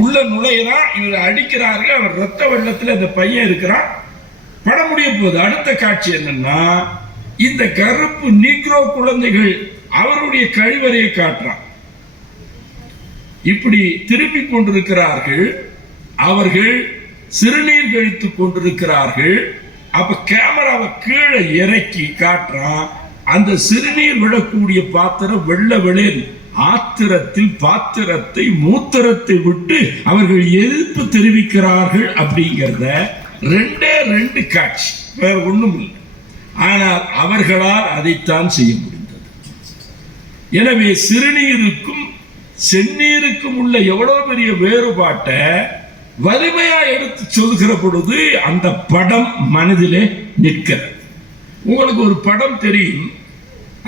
உள்ள நுழையலாம், இவர் அடிக்கிறார்கள், அவர் ரத்த வெள்ளத்தில் அந்த பையன் இருக்கிறான், பட முடிய போகுது. அடுத்த காட்சி என்னன்னா இந்த கருப்பு நீக்ரோ குழந்தைகள் அவருடைய கழிவறையை காட்டுறான். இப்படி திரும்பி கொண்டிருக்கிறார்கள், அவர்கள் சிறுநீர் கழித்துக் கொண்டிருக்கிறார்கள். அப்ப கேமராவை கீழே இறக்கி காட்டுறான். அந்த சிறுநீர் விடக்கூடிய பாத்திரம் வெள்ள வெளியில் ஆத்திரத்தில் பாத்திரத்தை மூத்திரத்தை விட்டு அவர்கள் எதிர்ப்பு தெரிவிக்கிறார்கள். அப்படிங்கிறத 2 காட்சி, வேற ஒண்ணும் இல்லை. ஆனால் அவர்களால் அதைத்தான் செய்ய முடிந்தது. எனவே சிறுநீருக்கும் செந்நீருக்கும் உள்ள எவ்வளவு பெரிய வேறுபாட்டை வலிமையா எடுத்து சொல்கிற பொழுது அந்த படம் மனதிலே நிற்கிறது. உங்களுக்கு ஒரு படம் தெரியும்,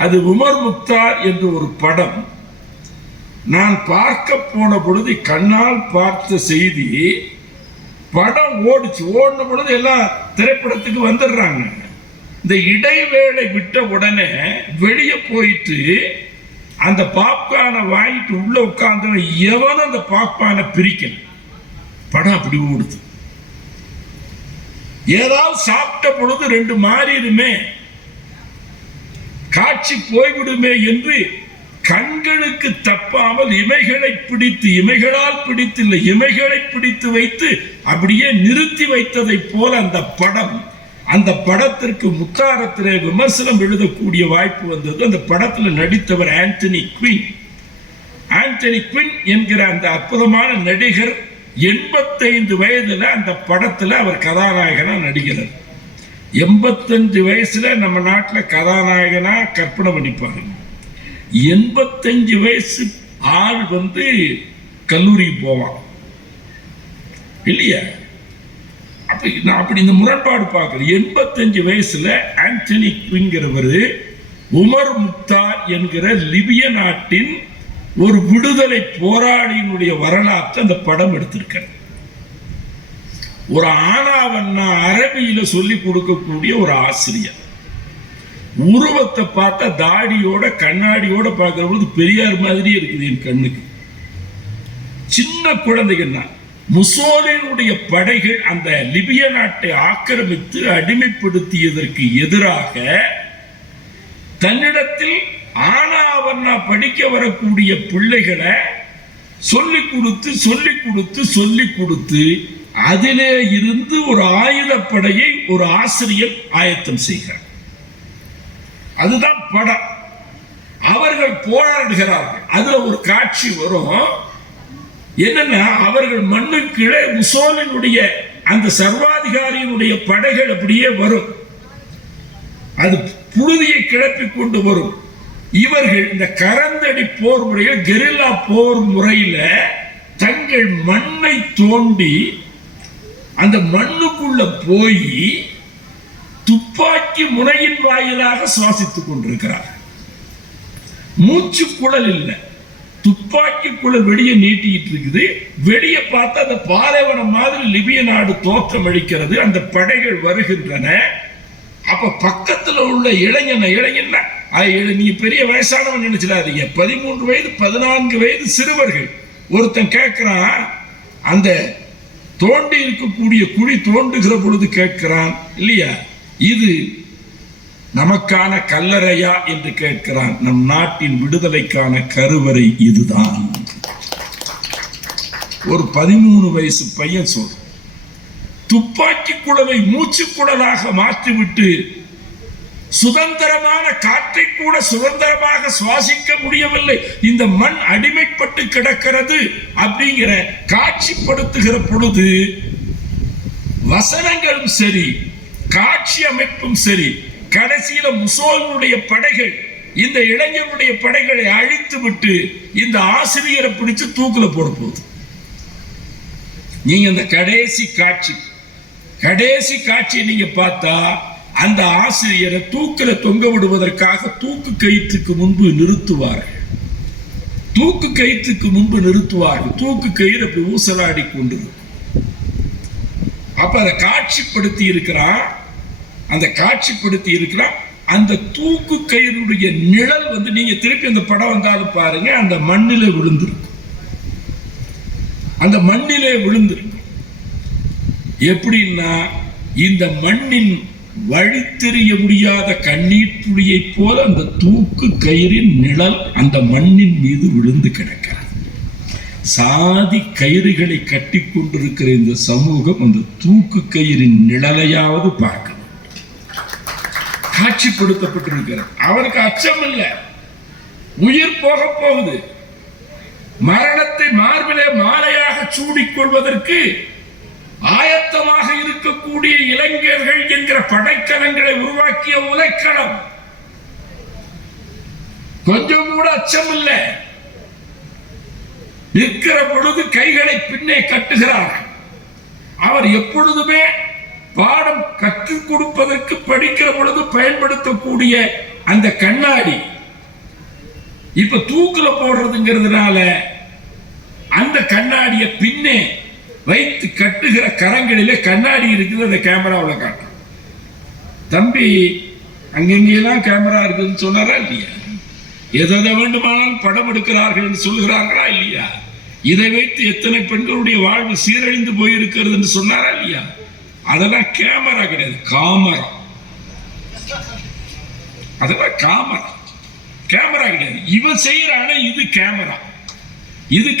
அது உமர் முக்தார் என்ற ஒரு படம். நான் பார்க்க போன பொழுது கண்ணால் பார்த்த செய்தி, படம் ஓடின பொழுது எல்லாம் திரைப்படத்துக்கு வந்துடுறாங்க. இந்த இடைவேளை விட்ட உடனே வெளியே போயிட்டு அந்த பாப்கார்னை வாங்கிட்டு உள்ள உட்கார்ந்து எவனும் அந்த பாப்கார்னை பிரிக்கல. படம் அப்படி ஓடுது. ஏதாவது சாப்பிட்ட பொழுது 2 மாறிடுமே, காட்சி போய்விடுமே என்று கண்களுக்கு தப்பாமல் இமைகளை பிடித்து, இமைகளால் பிடித்தில்லை, இமைகளை பிடித்து வைத்து அப்படியே நிறுத்தி வைத்ததை போல அந்த படம் அந்த படத்திற்கு முத்தாரத்திலே விமர்சனம் எழுதக்கூடிய வாய்ப்பு வந்தது. அந்த படத்தில் நடித்தவர் ஆண்டனி குவின். ஆண்டனி குவின் என்கிற அந்த அற்புதமான நடிகர் 85 வயதுல அந்த படத்துல அவர் கதாநாயகனா நடிக்கிறார். 85 வயசுல நம்ம நாட்டில் கதாநாயகனா கற்பனை பண்ணிப்பாரு. 85 வயசு ஆள் கல்லூரிக்கு போவான் இல்லையா? அப்படி இந்த முரண்பாடு பார்க்கிறேன். 85 வயசுல ஆண்டனி குவின்கிறவர் உமர் முக்தார் என்கிற லிபிய நாட்டின் ஒரு விடுதலை போராளியினுடைய வரலாற்றை அந்த படம் எடுத்திருக்கிறார். ஒரு ஆனாவண்ணா அரபியில சொல்லி கொடுக்கக்கூடிய ஒரு ஆசிரியர். உருவத்தை பார்த்தா தாடியோட கண்ணாடியோட பார்க்கிற பொழுது பெரியார் மாதிரியே இருக்குது என் கண்ணுக்கு. சின்ன குழந்தைகள்னா முசோலினுடைய படைகள் அந்த லிபிய நாட்டை ஆக்கிரமித்து அடிமைப்படுத்தியதற்கு எதிராக தன்னிடத்தில் ஆனாவண்ணா படிக்க வரக்கூடிய பிள்ளைகளை சொல்லிக் கொடுத்து அதிலே இருந்து ஒரு ஆயுதப்படையை ஒரு ஆசிரியர் ஆயத்தம் செய்கிறார். அதுதான் படம். அவர்கள் போராடுகிறார்கள். அதுல ஒரு காட்சி வரும். என்னன்னா, அவர்கள் மண்ணுக்கீழே முசோலினுடைய அந்த சர்வாதிகாரியினுடைய படைகள் அப்படியே வரும். அது புழுதியை கிளப்பி கொண்டு வரும். இவர்கள் இந்த கரந்தடி போர் முறையில், கெரில்லா போர் முறையில தங்கள் மண்ணை தோண்டி அந்த மண்ணுக்குள்ள போய் துப்பாக்கி முனையின் வாயிலாக சுவாசித்துக் கொண்டிருக்கிறார். மூச்சு குழல் இல்லை, துப்பாக்கி குழல் வெளியே நீட்டிட்டு இருக்குது. வெளியே பார்த்தா அந்த பாலைவனம் மாதிரி லிபிய நாடு தோற்றம் அளிக்கிறது. அந்த படைகள் வருகின்றன. அப்ப பக்கத்துல உள்ள இளைஞன் நீ பெரிய வயசானவன் நினைச்சிடாதீங்க, 13 வயது 14 வயது சிறுவர்கள். ஒருத்தன் கேட்கிறான், அந்த தோண்டி இருக்கக்கூடிய குழி தோண்டுகிற பொழுது கேட்கிறான் இல்லையா, இது நமக்கான கல்லறையா என்று கேட்கிறான். நம் நாட்டின் விடுதலைக்கான கருவறை இதுதான். ஒரு 13 வயசு பையன் சொல். துப்பாக்கி குழலை மூச்சு குழலாக மாற்றிவிட்டு சுதந்திரமான காற்றை கூட சுதந்திரமாக சுவாசிக்க முடியவில்லை, இந்த மண் அடிமைப்பட்டு கிடக்கிறது அப்படிங்கிற காட்சிப்படுத்துகிற பொழுது வசனங்களும் சரி, காட்சி அமைப்பும் சரி, கடைசியில முசோலினுடைய படைகள் இந்த இளைஞருடைய படைகளை அழித்து விட்டு இந்த ஆசிரியரை பிடிச்சு தூக்குல போட போகுது. நீங்க இந்த கடைசி காட்சி நீங்க பார்த்தா, அந்த ஆசிரியரை தூக்கில தொங்க விடுவதற்காக தூக்கு கயிற்றுக்கு முன்பு நிறுத்துவார்கள். தூக்கு கயிறு அப்படி ஊசலாடி கொண்டு அப்ப அதை காட்சிப்படுத்தி இருக்கிறான். அந்த தூக்கு கயிறுடைய நிழல் நீங்க திருப்பி அந்த படம் வந்தாலும் பாருங்க, அந்த மண்ணிலே விழுந்திருக்கும். எப்படின்னா, இந்த மண்ணின் வழி தெரிய முடியாத கண்ணீர் துளியை போல அந்த தூக்கு கயிறின் நிழல் அந்த மண்ணின் மீது விழுந்து கிடக்கிறது. சாதி கயிறுகளை கட்டி கொண்டிருக்கிற இந்த சமூகம் அந்த தூக்கு கயிறின் நிழலையாவது பார்க்கணும். காட்சிப்படுத்தப்பட்டிருக்கிறது. அவருக்கு அச்சம் இல்லை, உயிர் போக போகுது. மரணத்தை மார்பிலே மாலையாக சூடிக்கொள்வதற்கு ஆயத்தமாக இருக்கக்கூடிய இளைஞர்கள் என்கிற படைக்கலங்களை உருவாக்கிய உலைக்களம். கொஞ்சம் கூட அச்சம் இல்லை. நிற்கிற பொழுது கைகளை பின்னே கட்டுகிறார். அவர் எப்பொழுதுமே பாடம் கற்றுக் கொடுப்பதற்கு படிக்கிற பொழுது பயன்படுத்தக்கூடிய அந்த கண்ணாடி இப்ப தூக்குல போடுறதுங்கிறதுனால அந்த கண்ணாடியை பின்னே வைத்து கட்டுகிற கரங்களிலே கண்ணாடி இருக்குது. அந்த கேமராவில் காட்டும். தம்பி அங்கெங்கெல்லாம் கேமரா இருக்குதுன்னு சொன்னாரா இல்லையா? எதை வேண்டுமானாலும் படம் எடுக்கிறார்கள் என்று சொல்லுகிறார்களா இல்லையா? இதை வைத்து எத்தனை பெண்களுடைய வாழ்வு சீரழிந்து போயிருக்கிறது என்று சொன்னாரா இல்லையா? அதெல்லாம் கேமரா கிடையாது, காமரா. அதெல்லாம் கேமரா கிடையாது. இவன் செய்யறான இது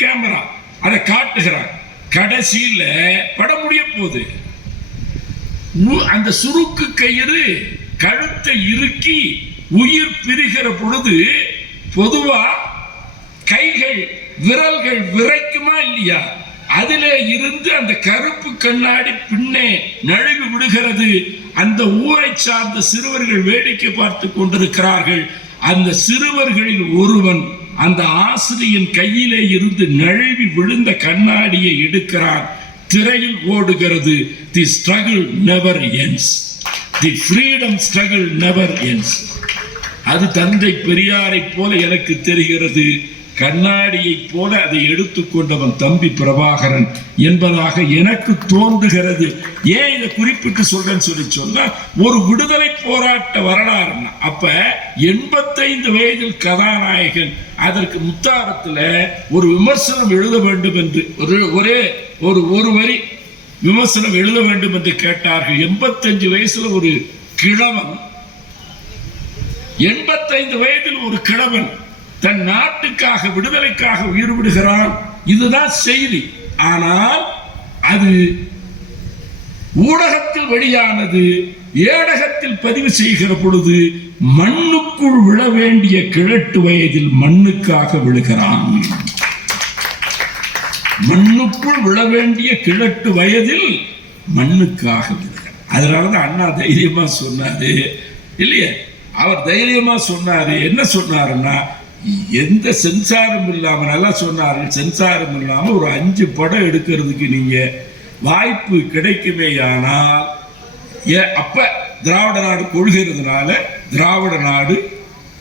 கேமரா. அதை காட்டுகிறான். கடைசியில படம் முடிய போகுது. அந்த சுருக்கு கயிறு கழுத்தை இறுக்கி உயிர் பிரிகிற பொழுது பொதுவா கைகள் விரல்கள் விரைக்குமா இல்லையா? அதிலே இருந்து அந்த கருப்பு கண்ணாடி பின்னே நழுவி விடுகிறது. அந்த ஊரை சார்ந்த சிறுவர்கள் வேடிக்கை பார்த்து கொண்டிருக்கிறார்கள். அந்த சிறுவர்களில் ஒருவன் அந்த ஆசிரியன் கையிலே இருந்து நழுவி விழுந்த கண்ணாடியை எடுக்கிறான். திரையில் ஓடுகிறது, தி ஸ்ட்ரகிள் நெவர் எண்ட்ஸ், தி ஃப்ரீடம் ஸ்ட்ரகிள் நெவர் எண்ட்ஸ். அது தந்தை பெரியாரை போல எனக்கு தெரிகிறது. கண்ணாடியை போல அதை எடுத்துக்கொண்டவன் தம்பி பிரபாகரன் என்பதாக எனக்கு தோன்றுகிறது. ஏன் இதை குறிப்பிட்டு சொல்றேன்னு சொன்னா, ஒரு விடுதலை போராட்ட வரலாறுனா அப்ப 85 வயதில் கதாநாயகன் அதற்கு முத்தாரத்துல ஒரு விமர்சனம் எழுத வேண்டும் என்று ஒரு வரி விமர்சனம் எழுத வேண்டும் என்று கேட்டார்கள். 85 வயசுல ஒரு கிழவன், 85 வயதில் ஒரு கிழவன் தன் நாட்டுக்காக விடுதலைக்காக உயிர் விடுகிறான். இதுதான் செய்தி. ஆனால் அது ஊடகத்தில் வெளியானது. ஏடகத்தில் பதிவு செய்கிற பொழுது மண்ணுக்குள் விழ வேண்டிய கிழட்டு வயதில் மண்ணுக்காக விழுகிறான். மண்ணுக்குள் விழ வேண்டிய கிழட்டு வயதில் மண்ணுக்காக விழுகிறான். அதனாலதான் அண்ணா தைரியமா சொன்னாரு இல்லையா? அவர் தைரியமா சொன்னாரு. என்ன சொன்னாருன்னா, எந்த சென்சாரும் இல்லாம, நல்லா சொன்னார்கள், சென்சாரும் இல்லாம ஒரு 5 படம் எடுக்கிறதுக்கு நீங்க வாய்ப்பு கிடைக்குமே. ஆனால் அப்ப திராவிட நாடு கொள்கிறதுனால திராவிட நாடு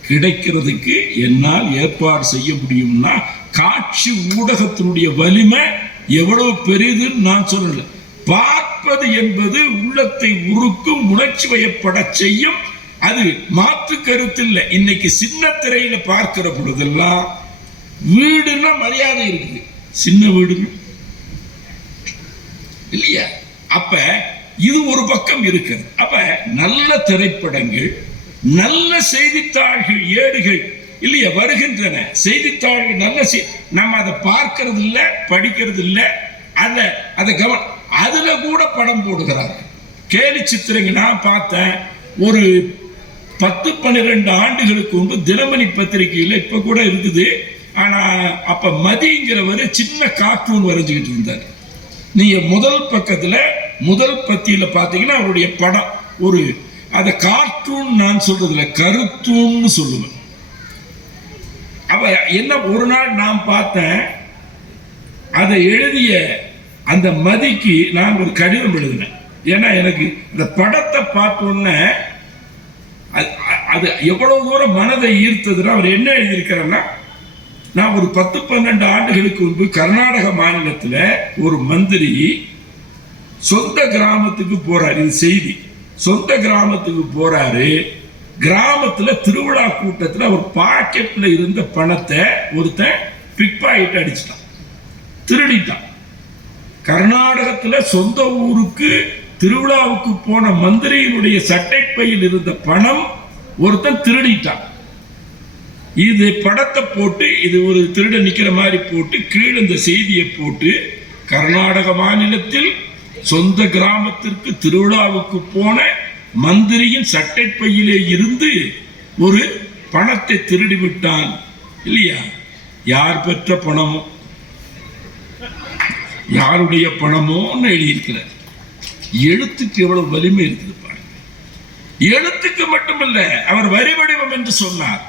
கிடைக்கிறதுக்கு என்னால் ஏற்பாடு செய்ய முடியும்னா, காட்சி ஊடகத்தினுடைய வலிமை எவ்வளவு பெரிதுன்னு நான் சொல்லல. பார்ப்பது என்பது உள்ளத்தை உருக்கும், உணர்ச்சி வயப்பட செய்யும். அது மாற்று கருத்து இல்லை. இன்னைக்கு சின்ன திரையில பார்க்கிற பொழுதெல்லாம் வீடுன்னா மரியாதை இருக்குது, சின்ன வீடுன்னு இல்லையா? அப்ப இது ஒரு பக்கம் இருக்கிறது. அப்ப நல்ல திரைப்படங்கள், நல்ல செய்தித்தாள்கள், ஏடுகள் இல்லையா வருகின்றன. செய்தித்தாள்கள் நல்ல நம்ம அதை பார்க்கறது இல்லை, படிக்கிறது இல்லை. அதை அதுல கூட படம் போடுகிறார்கள். கேலி சித்திரங்க நான் பார்த்தேன். ஒரு 10-12 ஆண்டுகளுக்கு முன்பு தினமணி பத்திரிகையில் இப்ப கூட இருக்குது. ஆனா அப்ப மதிங்கிறவர் சின்ன கார்ட்டூன் வரைஞ்சுக்கிட்டு இருந்தார். நீங்க முதல் பக்கத்துல முதல் பத்தியில பாத்தீங்கன்னா அவருடைய படம் ஒரு அத கார்ட்டூன் நான் சொல்றதுல கருத்தூன்னு சொல்லுவேன். அப்ப என்ன ஒரு நாள் நான் பார்த்தேன், அதை எழுதிய அந்த மதிக்கு நான் ஒரு கடிதம் எழுதினேன். ஏன்னா எனக்கு இந்த படத்தை பார்த்தோன்னே அது எவ்வளவு தூரம் மனதை ஈர்த்ததுன்னா, அவர் என்ன எழுதியிருக்கிறார்னா, நான் ஒரு 10-12 ஆண்டுகளுக்கு முன்பு கர்நாடக மாநிலத்தில் ஒரு மந்திரி சொந்த கிராமத்துக்கு போறாரு. இது செய்தி. சொந்த கிராமத்துக்கு போறாரு. கிராமத்துல திருவிழா கூட்டத்தில் அவர் பாக்கெட்ல இருந்த பணத்தை ஒருத்தன் பிக் பாக்கெட் அடிச்சிட்டான், திருடிட்டான். கர்நாடகத்துல சொந்த ஊருக்கு திருவிழாவுக்கு போன மந்திரியினுடைய சட்டைப்பையில் இருந்த பணம் ஒருத்தன் திருடிட்டான். இது படத்தை போட்டு, இது ஒரு திருட நிக்கிற மாதிரி போட்டு கீழே இந்த செய்தியை போட்டு, கர்நாடக மாநிலத்தில் சொந்த கிராமத்திற்கு திருவிழாவுக்கு போன மந்திரியின் சட்டைப்பையிலே இருந்து ஒரு பணத்தை திருடி விட்டான் இல்லையா? யார் பெற்ற பணமோ, யாருடைய பணமோன்னு எழுதியிருக்கிறார். எழுத்துக்கு எவ்வளவு வலிமை இருக்குது பாருங்க. எழுத்துக்கு மட்டுமல்ல, அவர் வரி வடிவம் என்று சொன்னார்.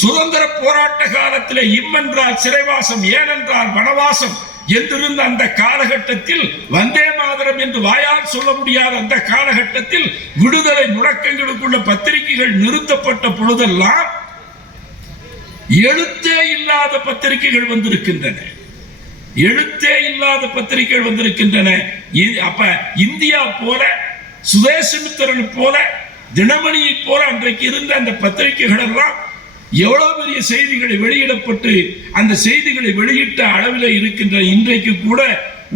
சுதந்திர போராட்ட காலத்தில் இம்மென்றால் சிறைவாசம், ஏனென்றால் வனவாசம் என்றிருந்த அந்த காலகட்டத்தில், வந்தே மாதரம் என்று வாயால் சொல்ல முடியாத அந்த காலகட்டத்தில் விடுதலை முழக்கங்களுக்குள்ள பத்திரிகைகள் நிறுத்தப்பட்ட பொழுதெல்லாம் எழுத்தே இல்லாத பத்திரிகைகள் வந்திருக்கின்றன. எழுத்தே இல்லாத பத்திரிகைகள் வந்திருக்கின்றன. அப்ப இந்தியா போல, சுதேசமித்திரன் போல, தினமணியை போல அன்றைக்கு இருந்த அந்த பத்திரிகைகள் எல்லாம் எவ்வளவு பெரிய செய்திகளை வெளியிடப்பட்டு அந்த செய்திகளை வெளியிட்ட அளவில் இருக்கின்ற இன்றைக்கு கூட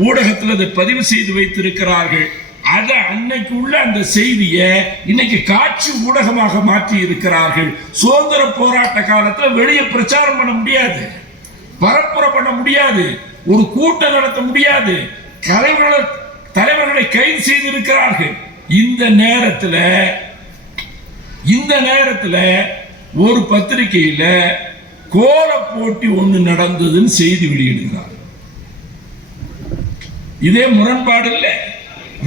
ஊடகத்தில் அதை பதிவு செய்து வைத்திருக்கிறார்கள். அதை அன்னைக்கு உள்ள அந்த செய்தியை இன்னைக்கு காட்சி ஊடகமாக மாற்றி இருக்கிறார்கள். சுதந்திர போராட்ட காலத்தில் வெளியே பிரச்சாரம் பண்ண முடியாது, பரப்புரை பண்ண முடியாது, ஒரு கூட்டம் நடத்த முடியாது, தலைவர்களை கைது செய்திருக்கிறார்கள். இந்த நேரத்துல ஒரு பத்திரிகையில கோல போட்டி ஒண்ணு நடந்ததுன்னு செய்தி வெளியிடுகிறார். இதே முரண்பாடு இல்ல.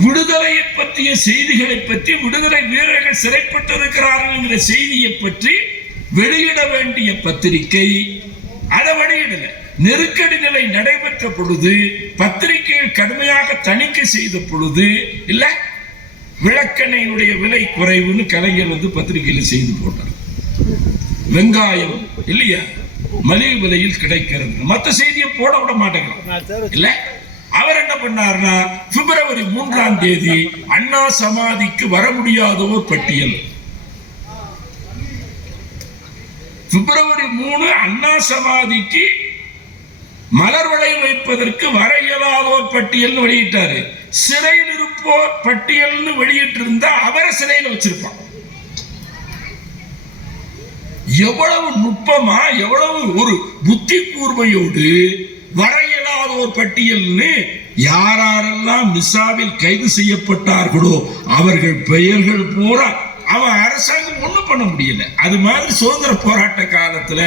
விடுதலையை பற்றிய செய்திகளை பற்றி, விடுதலை வீரர்கள் சிறைப்பட்டிருக்கிறார்கள் என்கிற செய்தியை பற்றி வெளியிட வேண்டிய பத்திரிகை அதை வெளியிடல. நெருக்கடி நிலை நடைபெற்ற பொழுது பத்திரிகைகள் கடுமையாக தணிக்கை செய்த பொழுது இல்ல, விளக்கெண்ணெயினுடைய விலை குறைவுன்னு கலைஞர் பத்திரிகையில செய்து போட்டார். வெங்காயம் இல்லையா மலிவு விலையில் கிடைக்கிறது, மற்ற செய்தியை போட விட மாட்டேங்கிறோம் இல்ல. அவர் என்ன பண்ணார்னா, பிப்ரவரி 3ஆம் தேதி அண்ணா சமாதிக்கு வர முடியாதோர் பட்டியல். பிப்ரவரி 3 அண்ணா சமாதிக்கு மலர் வளையம் வைப்பதற்கு வர இயலாதோர் பட்டியல் வெளியிட்டாரு. சிறையில் இருப்போர் பட்டியல் வெளியிட்டு இருந்தா அவரை சிறையில் வச்சிருப்பான். எவ்வளவு நுட்பமா, எவ்வளவு ஒரு புத்தி கூர்மையோடு வர இயலாதோர் பட்டியல்னு யாரெல்லாம் மிசாவில் கைது செய்யப்பட்டார்களோ அவர்கள் பெயர்கள் பூரா அவன் அரசாங்கம் ஒண்ணும் பண்ண முடியல. அது மாதிரி சுதந்திர போராட்ட காலத்துல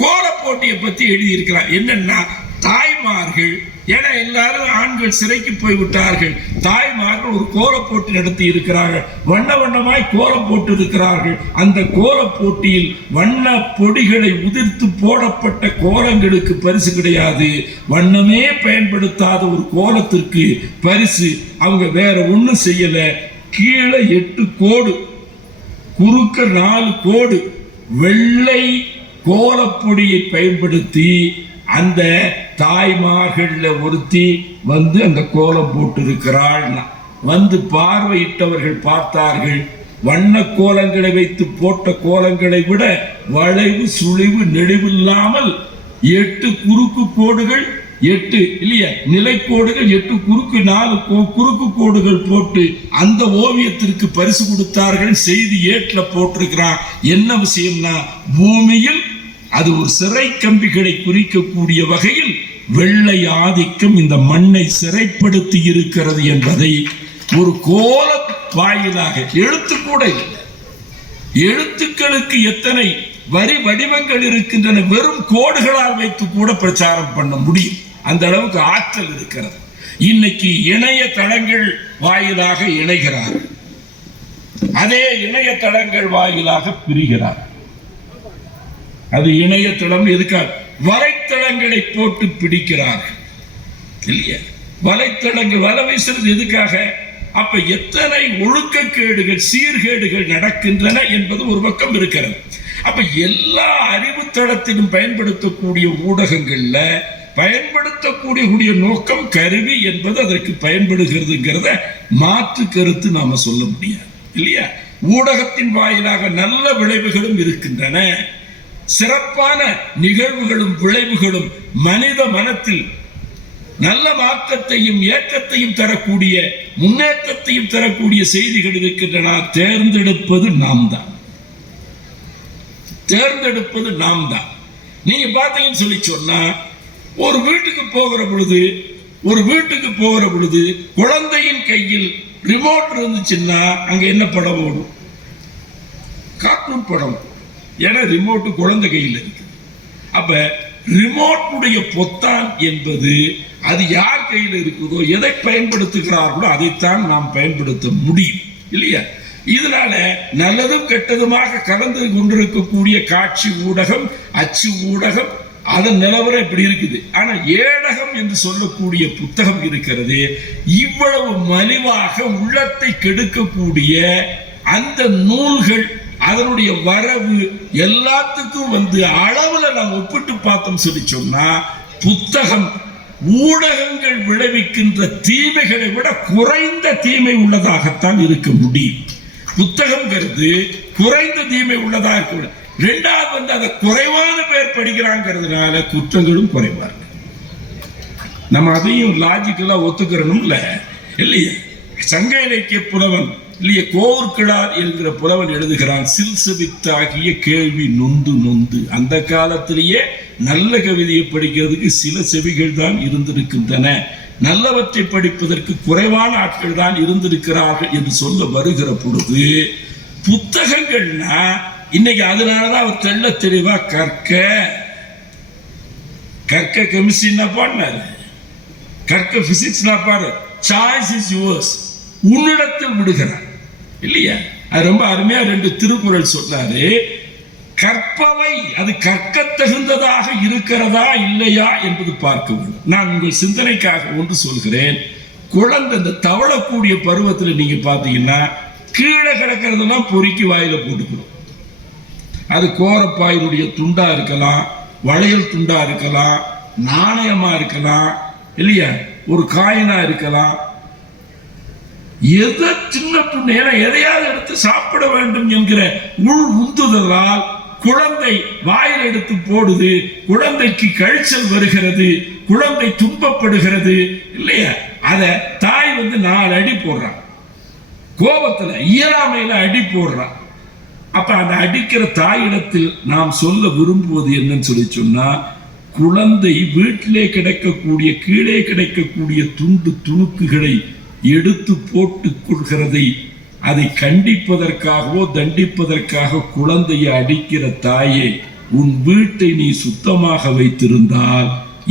கோல போட்டியை பத்தி எழுதியிருக்கிறார். என்னன்னா, தாய்மார்கள், ஏன்னா எல்லாரும் ஆண்கள் சிறைக்கு போய் விட்டார்கள், தாய்மார்கள் ஒரு கோல போட்டி நடத்தி இருக்கிறார்கள். வண்ண வண்ணமாய் கோலம் போட்டு இருக்கிறார்கள். அந்த கோல போட்டியில் வண்ண பொடிகளை உதிர்த்து போடப்பட்ட கோலங்களுக்கு பரிசு கிடையாது. வண்ணமே பயன்படுத்தாத ஒரு கோலத்திற்கு பரிசு. அவங்க வேற ஒண்ணும் செய்யல. கீழே 8 கோடு, குறுக்க 4 கோடு, வெள்ளை கோலப்பொடியை பயன்படுத்தி அந்த தாய்மார்கள்ல ஒருத்தி அந்த கோலம் போட்டு இருக்கிறாள். பார்வையிட்டவர்கள் பார்த்தார்கள், வண்ண கோலங்களை வைத்து போட்ட கோலங்களை விட வளைவு சுழிவு நெளிவில்லாமல் 8 குறுக்கு கோடுகள், 8 இல்லையா நிலைக்கோடுகள், 8 குறுக்கு 4 குறுக்கு கோடுகள் போட்டு அந்த ஓவியத்திற்கு பரிசு கொடுத்தார்கள். செய்தி ஏட்ல போட்டிருக்கிறான். என்ன விஷயம்னா, பூமியில் அது ஒரு சிறை கம்பிகளை குறிக்கக்கூடிய வகையில் வெள்ளை ஆதிக்கம் இந்த மண்ணை சிறைப்படுத்தி இருக்கிறது என்பதை ஒரு கோல வாயிலாக, எழுத்து கூட இல்லை, எழுத்துக்களுக்கு எத்தனை வரி வடிவங்கள் இருக்கின்றன, வெறும் கோடுகளால் வைத்து கூட பிரச்சாரம் பண்ண முடியும். அந்த அளவுக்கு ஆற்றல் இருக்கிறது. இன்னைக்கு இணையதளங்கள் வாயிலாக இணைகிறார், அதே இணையதளங்கள் வாயிலாக பிரிகிறார். அது இணையதளம் எதுக்காக? வலைத்தளங்களை போட்டு பிடிக்கிறார்கள் இல்லையா? வலைத்தளங்கள் வலை வீசுறது எதுக்காக? அப்ப எத்தனை ஒழுக்கக்கேடுகள், சீர்கேடுகள் நடக்கின்றன என்பது ஒரு பக்கம் இருக்கிறது. அப்ப எல்லா அறிவுத்தளத்திலும் பயன்படுத்தக்கூடிய ஊடகங்கள்ல பயன்படுத்தக்கூடிய நோக்கம் கருவி என்பது அதற்கு பயன்படுகிறதுங்கிறத மாற்று கருத்து நாம சொல்ல முடியாது இல்லையா? ஊடகத்தின் வாயிலாக நல்ல விளைவுகளும் இருக்கின்றன. சிறப்பான நிகழ்வுகளும் விளைவுகளும் மனித மனத்தில் நல்ல மாற்றத்தையும் ஏற்றத்தையும் தரக்கூடிய, முன்னேற்றத்தையும் தரக்கூடிய செய்திகள் இருக்கின்றன. தேர்ந்தெடுப்பது நாம் தான். நீங்க பார்த்தீங்கன்னு சொல்லி சொன்னா, ஒரு வீட்டுக்கு போகிற பொழுது குழந்தையின் கையில் ரிமோட் இருந்துச்சுன்னா அங்க என்ன படம் ஓடும்? கார்ட்டூன் படம். ஏன்னா ரிமோட் குழந்தை கையில் இருக்கு. அப்ப ரிமோட்டுடைய பொத்தான் என்பது அது யார் கையில் இருக்குதோ, எதை பயன்படுத்துகிறார்களோ அதைத்தான் நாம் பயன்படுத்த முடியும் இல்லையா? இதனால நல்லதும் கெட்டதுமாக கலந்து கொண்டிருக்கக்கூடிய காட்சி ஊடகம், அச்சு ஊடகம், அதன் நிலவரம் இப்படி இருக்குது. ஆனா ஏடகம் என்று சொல்லக்கூடிய புத்தகம் இருக்கிறது. இவ்வளவு மலிவாக உள்ளத்தை கெடுக்கக்கூடிய அந்த நூல்கள், அதனுடைய வரவு எல்லாத்துக்கும் அளவுல நாம் ஒப்பிட்டு பார்த்தோம் சொல்லி சொன்னா, புத்தகம் ஊடகங்கள் விளைவிக்கின்ற தீமைகளை விட குறைந்த தீமை உள்ளதாகத்தான் இருக்க முடியும். புத்தகம் குறைந்த தீமை உள்ளதாக இருக்க. ரெண்டாவது அதை குறைவான பேர் படிக்கிறாங்கிறதுனால குற்றங்களும் குறைவா இருக்கு. நம்ம அதையும் லாஜிக்கலா ஒத்துக்கிறணும் இல்லையா? சங்க இலக்கிய புலவன் இல்லையே கோவூர்கிழார் என்கிற புலவன் எழுதுகிறான், சில்சபித்தாகிய கேள்வி நொந்து நொந்து. அந்த காலத்திலேயே நல்ல கவிதையை படிக்கிறதுக்கு சில செவிகள் தான் இருந்திருக்கின்றன நல்லவற்றை படிப்பதற்கு குறைவான ஆட்கள் தான் இருந்திருக்கிறார்கள் என்று சொல்ல வருகிற பொழுது புத்தகங்கள்னா இன்னைக்கு அதனாலதான் அவர் தெள்ள தெளிவா கற்க கெமிஸ்ட்ரின்னா பாடினாரு, கற்க பிசிக்ஸ்னா பாரு, சாய்ஸ் இஸ் யுவர்ஸ், உன்னிடத்தில் விடுகிறார் இல்லையா? அது ரொம்ப அருமையா 2 திருக்குறள் சொன்னாரு. கற்பவை அது கற்க தகுந்ததாக இருக்கிறதா இல்லையா என்பது பார்க்க வேண்டும். நான் உங்கள் சிந்தனைக்காக ஒன்று சொல்கிறேன். குழந்தை இந்த தவளக்கூடிய பருவத்தில் நீங்க பாத்தீங்கன்னா கீழே கிடக்கிறதெல்லாம் பொறுக்கி வாயில போட்டுக்கிறோம். அது கோரப்பாயினுடைய துண்டா இருக்கலாம், வளையல் துண்டா இருக்கலாம், நாணயமா இருக்கலாம் இல்லையா, ஒரு காயினா இருக்கலாம். எதை சின்ன பொண்ணு எதையாவது எடுத்து சாப்பிட வேண்டும் என்கிற உள் உந்துதலால் குழந்தை வாயில் எடுத்து போடுது, குழந்தைக்கு கழிச்சல் வருகிறது, குழந்தை துன்பப்படுகிறது இல்லையா? அத தாய் 4 அடி போடுறான், கோபத்துல இயலாமையில அடி போடுறான். அப்ப அந்த அடிக்கிற தாயிடத்தில் நாம் சொல்ல விரும்புவது என்னன்னு சொல்லி சொன்னா, குழந்தை வீட்டிலே கிடைக்கக்கூடிய கீழே கிடைக்கக்கூடிய துண்டு துணுக்குகளை எடுத்து போட்டுக் கொள்கிறதை அதை கண்டிப்பதற்காகவோ தண்டிப்பதற்காக குழந்தையை அடிக்கிற தாயே, உன் வீட்டை நீ சுத்தமாக வைத்திருந்தால்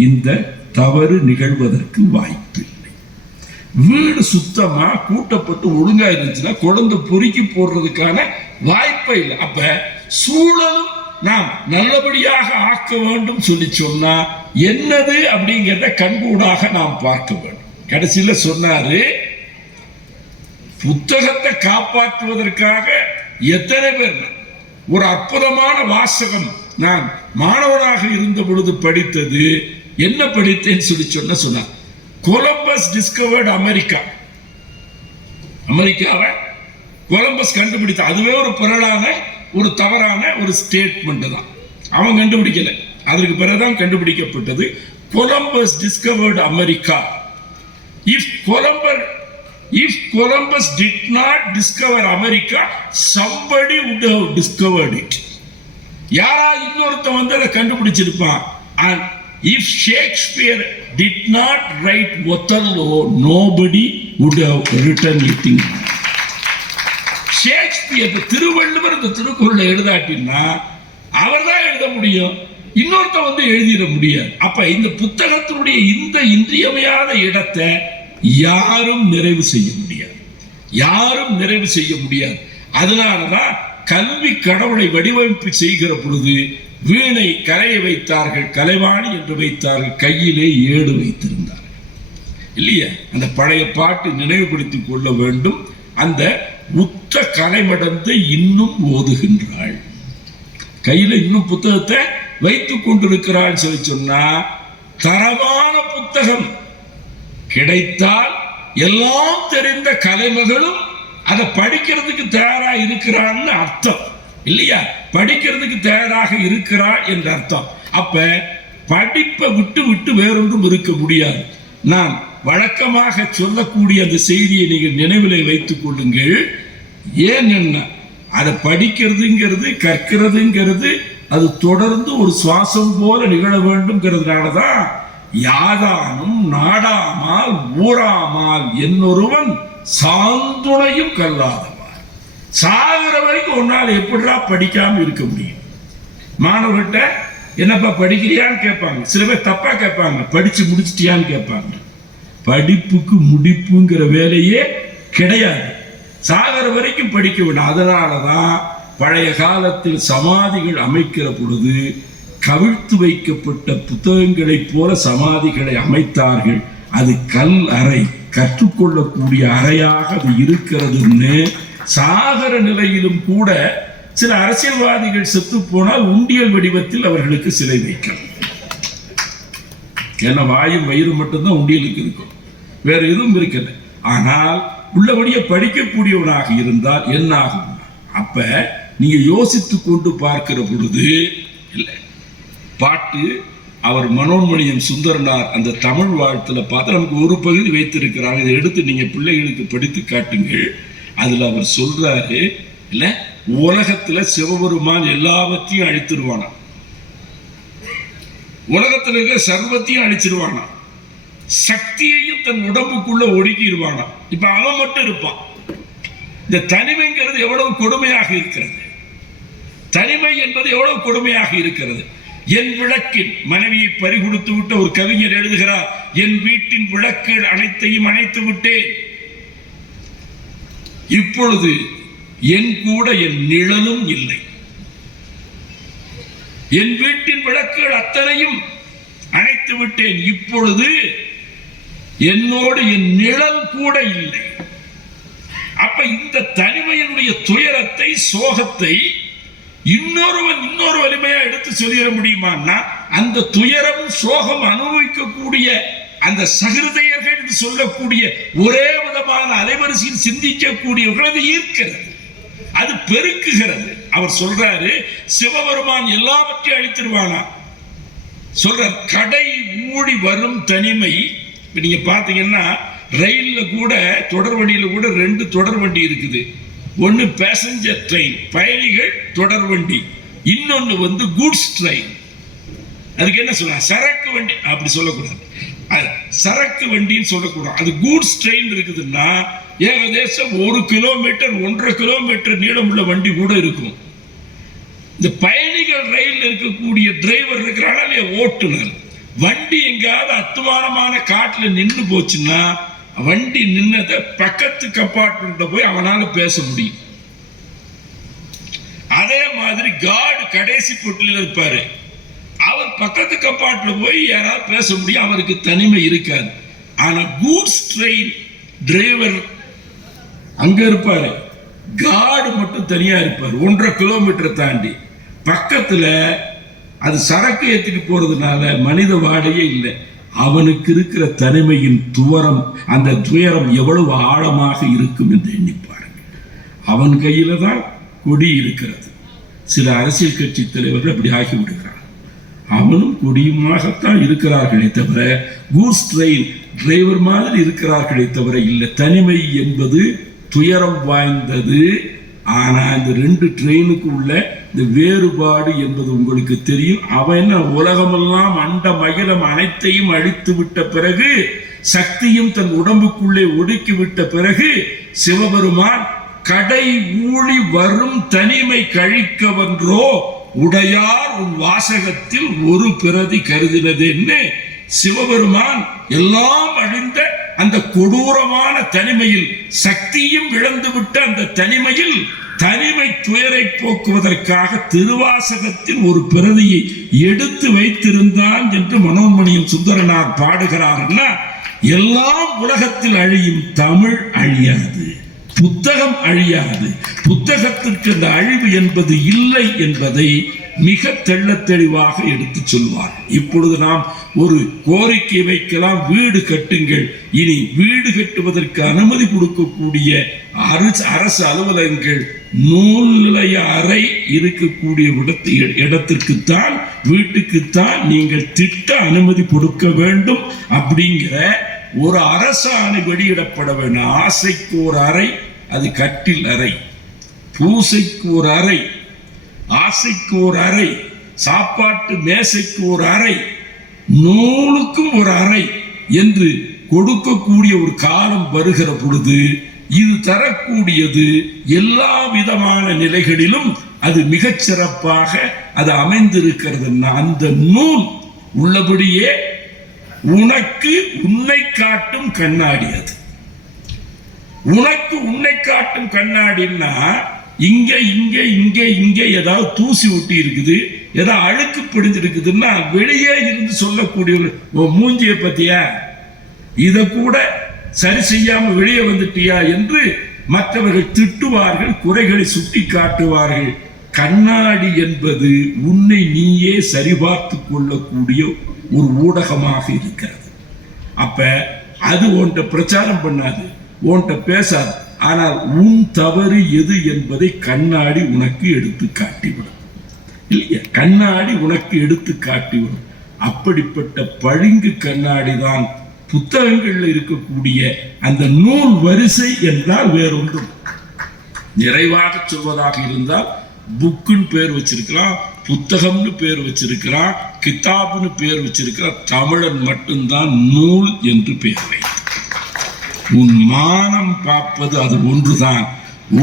இந்த தவறு நிகழ்வதற்கு வாய்ப்பில்லை. வீடு சுத்தமா கூட்டப்பட்டு ஒழுங்கா இருந்துச்சுன்னா குழந்தை பொறுக்கி போடுறதுக்கான வாய்ப்பே இல்லை. அப்ப சூழலும் நாம் நல்லபடியாக ஆக்க வேண்டும் சொல்லி சொன்னா என்னது அப்படிங்கிறத கண்கூடாக நாம் பார்க்க வேண்டும். கடைசியில சொன்னாரு, புத்தகத்தை காப்பாற்றுவதற்காக எத்தனை பேர். ஒரு அற்புதமான வாசகம் நான் மாணவனாக இருந்த பொழுது படித்தது. என்ன படித்தேன்னு சொல்லி சொன்னார், கொலம்பஸ் டிஸ்கவர்ட் அமெரிக்கா. அமெரிக்காவை கொலம்பஸ் கண்டுபிடித்த, அதுவே ஒரு புரளான ஒரு தவறான ஒரு ஸ்டேட்மெண்ட் தான். அவன் கண்டுபிடிக்கல, அதற்கு பிறகுதான் கண்டுபிடிக்கப்பட்டது. Columbus discovered America. If Columbus did not discover America, somebody would have discovered it. யாரா இன்னொருத்தன் அதை கண்டுபிடிச்சிருப்பான். And if Shakespeare did not write Othello, nobody would have written it. Shakespeare, Thiruvalluvar இந்த திருக்குறளை எழுதாட்டினா அவர் தான் எழுத முடியும், இன்னொருத்த எழுதிட முடியாது. அப்ப இந்த புத்தகத்தினுடைய இந்த இன்றியமையாத இடத்தை யாரும் நிறைவு செய்ய முடியாது, யாரும் நிறைவு செய்ய முடியாது. அதனாலதான் கல்வி கடவுளை வடிவமைப்பு செய்கிற பொழுது வீணை கரையை வைத்தார்கள், கலைவாணி என்று வைத்தார்கள், கையிலே ஏடு வைத்திருந்தார்கள் இல்லையா? அந்த பழைய பாட்டு நினைவுபடுத்திக் கொள்ள வேண்டும். அந்த உத்த கலைமடந்தை இன்னும் ஓதுகின்றாள், கையில இன்னும் புத்தகத்தை வைத்துக் கொண்டிருக்கிறாள் சொல்லி சொன்னா, தரமான புத்தகம் கிடைத்தால் எல்லாம் தெரிந்த கலைமகளும் அதை படிக்கிறதுக்கு தயாரா இருக்கிறான்னு அர்த்தம் இல்லையா? படிக்கிறதுக்கு தயாராக இருக்கிறாள் என்ற அர்த்தம். அப்ப படிப்பை விட்டு விட்டு வேறொன்றும் இருக்க முடியாது. நான் வழக்கமாக சொல்லக்கூடிய அந்த செய்தியை நீங்கள் நினைவிலே வைத்துக் கொள்ளுங்கள். ஏன் என்ன, அதை படிக்கிறதுங்கிறது கற்கிறதுங்கிறது அது தொடர்ந்து ஒரு சுவாசம் போல நிகழ வேண்டும்ங்கிறதுனாலதான் யாதானும் நாடாமால் ஊராமால் என்னொருவன் சாந்துணையும் கல்லாதவார். சாகிற வரைக்கும் ஒன்னால் எப்படிடா படிக்காம இருக்க முடியும்? மாணவர்கிட்ட என்னப்பா படிக்கிறியான்னு கேட்பாங்க, சில பேர் தப்பா கேட்பாங்க, படிச்சு முடிச்சிட்டியான்னு கேட்பாங்க. படிப்புக்கு முடிப்புங்கிற வேலையே கிடையாது, சாகிற வரைக்கும் படிக்க வேண்டும். அதனாலதான் பழைய காலத்தில் சமாதிகள் அமைக்கிற பொழுது கவிழ்த்து வைக்கப்பட்ட புத்தகங்களைப் போல சமாதிகளை அமைத்தார்கள். அது கல் அறை, கற்றுக்கொள்ளக்கூடிய அறையாக அது இருக்கிறதுன்னு. சாகர நிலையிலும் கூட சில அரசியல்வாதிகள் செத்து போனால் உண்டியல் வடிவத்தில் அவர்களுக்கு சிலை வைக்கலாம். ஏன்னா வாயும் வயிறு மட்டும்தான் உண்டியலுக்கு இருக்கும், வேற எதுவும் இருக்கல. ஆனால் உள்ளபடியே படிக்கக்கூடியவனாக இருந்தால் என்ன ஆகும்? அப்ப நீங்க யோசித்து கொண்டு பார்க்கிற பொழுது இல்லை பாட்டு அவர் மனோன்மணியம் சுந்தரனார் அந்த தமிழ் வாழ்த்துல பார்த்து நமக்கு ஒரு பகுதி வைத்திருக்கிறாங்க. இதை எடுத்து நீங்க பிள்ளைகளுக்கு படித்து காட்டுங்கள். அதுல அவர் சொல்றாரு இல்ல, உலகத்துல சிவபெருமான் எல்லாவற்றையும் அழித்திருவானா, உலகத்துல இருக்க சர்வத்தையும் அழிச்சிருவானா. சக்தியையும் தன் உடம்புக்குள்ள ஒடுக்கிடுவானா. இப்ப அவன் மட்டும் இருப்பான். இந்த தனிமைங்கிறது எவ்வளவு கொடுமையாக இருக்கிறது, தனிமை என்பது எவ்வளவு கொடுமையாக இருக்கிறது. என் விளக்கின் மனைவியை பறிகொடுத்து விட்ட ஒரு கவிஞர் எழுதுகிறார், என் வீட்டின் விளக்குகள் அனைத்தையும் அணைத்து விட்டேன், இப்பொழுது என் கூட என் நிழலும் இல்லை. என் வீட்டின் விளக்குகள் அத்தனையும் அணைத்து விட்டேன், இப்பொழுது என்னோடு என் நிழல் கூட இல்லை. அப்ப இந்த தனிமையினுடைய துயரத்தை, சோகத்தை இன்னொரு வலிமையா எடுத்து சொல்லிட முடியுமான்னா, அந்த துயரம் சோகம் அனுபவிக்கக்கூடிய அந்த சகிருதையர்கள் என்று சொல்லக்கூடிய ஒரே விதமான அலைவரிசையில் சிந்திக்கக்கூடியவர்கள் அது ஈர்க்கிறது, அது பெருக்குகிறது. அவர் சொல்றாரு, சிவபெருமான் எல்லாவற்றையும் அழித்திருவானா சொல்றார். கடை ஊழி வரும் தனிமை. நீங்க பாத்தீங்கன்னா ரயில்ல கூட, தொடர் வண்டியில கூட 2 தொடர் வண்டி இருக்குது. ஒன்னு பேசஞ்சர் ட்ரெயின், பயணிகள் தொடர் வண்டி, இன்னொன்னு கூட்ஸ் ட்ரெயின். அதுக்கு என்ன சொல்றாங்க, சரக்கு வண்டி. அப்படி சொல்லக்கூடாது, சரக்கு வண்டின்னு சொல்லக்கூடாது. அது கூட்ஸ் ட்ரெயின் இருக்குதுன்னா ஏகதேசம் 1 கிலோமீட்டர் 1.5 கிலோமீட்டர் நீளம் உள்ள வண்டி கூட இருக்கும். இந்த பயணிகள் ரயில் இருக்கக்கூடிய டிரைவர் இருக்கிறானா இல்லையா, ஓட்டுநர், வண்டி எங்காவது அத்துவானமான காட்டுல நின்று போச்சுன்னா வண்டி நின்னத பக்கத்து கம்பார்ட்மெண்ட்ல போய் அவனால பேச முடியும். அதே மாதிரி கார்டு கடைசி பொட்டில இருப்பாரு, அவர் பக்கத்து கம்பார்ட்மெண்ட்ல போய் யாராவது பேச முடியும், அவருக்கு தனிமை இருக்காது. ஆனா கூட்ஸ் ட்ரெயின் டிரைவர் அங்க இருப்பாரு, கார்டு மட்டும் தனியா இருப்பாரு, 1.5 கிலோமீட்டர் தாண்டி. பக்கத்துல அது சரக்கு ஏத்திட்டு போறதுனால மனித வாடையே இல்லை. அவனுக்கு இருக்கிற தனிமையின் துவரம், அந்த துயரம் எவ்வளவு ஆழமாக இருக்கும் என்று எண்ணி பாருங்கள். அவன் கையில தான் கொடி இருக்கிறது. சில அரசியல் கட்சி தலைவர்கள் அப்படி ஆகிவிடுகிறார். அவனும் கொடியுமாகத்தான் இருக்கிறார்களே தவிர, கூட்ஸ் ட்ரெயின் டிரைவர் மாதிரி இருக்கிறார்களே தவிர இல்லை. தனிமை என்பது துயரம் வாய்ந்தது. ஆனா இந்த 2 ட்ரெயினுக்கு உள்ள இந்த வேறுபாடு என்பது உங்களுக்கு தெரியும். அவன் என்ன, உலகமெல்லாம் அண்ட மகிழம் அனைத்தையும் அழித்து விட்ட பிறகு, சக்தியும் தன் உடம்புக்குள்ளே ஒடுக்கி விட்ட பிறகு, சிவபெருமான் கடை ஊழி வரும் தனிமை கழிக்கவன்றோ உடையார் உன் வாசகத்தில் ஒரு பிரதி கருதினதுன்னு சிவபெருமான் எல்லாம் அழிந்த அந்த கொடூரமான தனிமையில், சக்தியும் இழந்துவிட்ட அந்த தனிமையில், தனிமை துயரை போக்குவதற்காக திருவாசகத்தின் ஒரு பிரதியை எடுத்து வைத்திருந்தான் என்று மனோன்மணியம் சுந்தரனார் பாடுகிறார்னா, எல்லாம் உலகத்தில் அழியும், தமிழ் அழியாது, புத்தகம் அழியாது. புத்தகத்திற்கு அந்த அழிவு என்பது இல்லை என்பதை மிக தெள்ளத் தெளிவாக எடுத்து சொல்வார். இப்பொழுது நாம் ஒரு கோரிக்கை வைக்கலாம், வீடு கட்டுங்கள். இனி வீடு கட்டுவதற்கு அனுமதி கொடுக்கக்கூடிய அரசு அலுவலகங்கள், நூல் நிலைய அறை இருக்கக்கூடிய இடத்திற்குத்தான், வீட்டுக்குத்தான் நீங்கள் திட்ட அனுமதி கொடுக்க வேண்டும் அப்படிங்கிற ஒரு அரசாணை வெளியிடப்பட வேண்டும். ஆசைக்கு ஒரு அறை, அது கட்டில் அறை. பூசைக்கு ஒரு அறை, ஆசைக்கு ஒரு அறை, சாப்பாட்டு மேசைக்கு ஒரு அறை, நூலுக்கும் ஒரு அறை என்று கொடுக்கக்கூடிய ஒரு காலம் வருகிற பொழுது, இது தரக்கூடியது எல்லா விதமான நிலைகளிலும் அது மிகச் சிறப்பாக அது அமைந்திருக்கிறதுன்னா, அந்த நூல் உள்ளபடியே உனக்கு உன்னை காட்டும் கண்ணாடி. அது உனக்கு உன்னை காட்டும் கண்ணாடின்னா, இங்க இங்க இங்க இங்க ஏதாவது தூசி ஒட்டி இருக்குது, ஏதாவது அழுக்கு பிடிஞ்சிருக்குதுன்னா வெளியே இருந்து சொல்லக்கூடிய மூஞ்சியை பத்தியா, இத கூட சரி செய்யாம வெளியே வந்துட்டியா என்று மற்றவர்கள் திட்டுவார்கள், குறைகளை சுட்டி காட்டுவார்கள். கண்ணாடி என்பது உன்னை நீயே சரிபார்த்து கொள்ளக்கூடிய ஒரு ஊடகமாக இருக்கிறது. அப்ப அது உன்கிட்ட பிரச்சாரம் பண்ணாது, உன்கிட்ட பேசாது. ஆனால் உன் தவறு எது என்பதை கண்ணாடி உனக்கு எடுத்து காட்டிவிடும் இல்லையா? கண்ணாடி உனக்கு எடுத்து காட்டிவிடும். அப்படிப்பட்ட பளிங்கு கண்ணாடி தான் புத்தகங்கள்ல இருக்கக்கூடிய அந்த நூல் வரிசை என்றால் வேறொன்றும். நிறைவாக சொல்வதாக இருந்தால் புக்குன்னு பேர் வச்சிருக்கலாம், புத்தகம்னு பேர் வச்சிருக்கிறான், கிதாப்னு பேர் வச்சிருக்கிறான். தமிழன் மட்டும்தான் நூல் என்று பேர் வைத்தான். உன் மானம் காப்பது அது ஒன்றுதான்.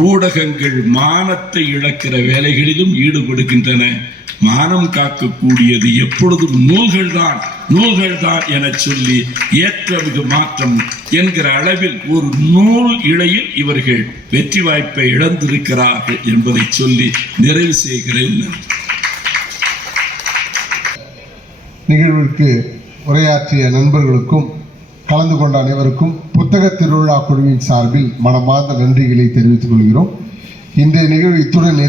ஊடகங்கள் மானத்தை இழக்கிற வேலைகளிலும் ஈடுபடுகின்றன. மானம் காக்கக்கூடியது எப்பொழுதும் நூல்கள் தான் என சொல்லி ஏற்றமிகு மாற்றம் என்கிற அளவில் ஒரு நூல் இழையில் இவர்கள் வெற்றி வாய்ப்பை இழந்திருக்கிறார்கள் என்பதை சொல்லி நிறைவு செய்கிறேன். நிகழ்விற்கு உரையாற்றிய நண்பர்களுக்கும் கலந்து கொண்ட அனைவருக்கும் புத்தக திருவிழா குழுவின் சார்பில் மனமார்ந்த நன்றிகளை தெரிவித்துக் கொள்கிறோம். இன்றைய நிகழ்வு இத்துடன்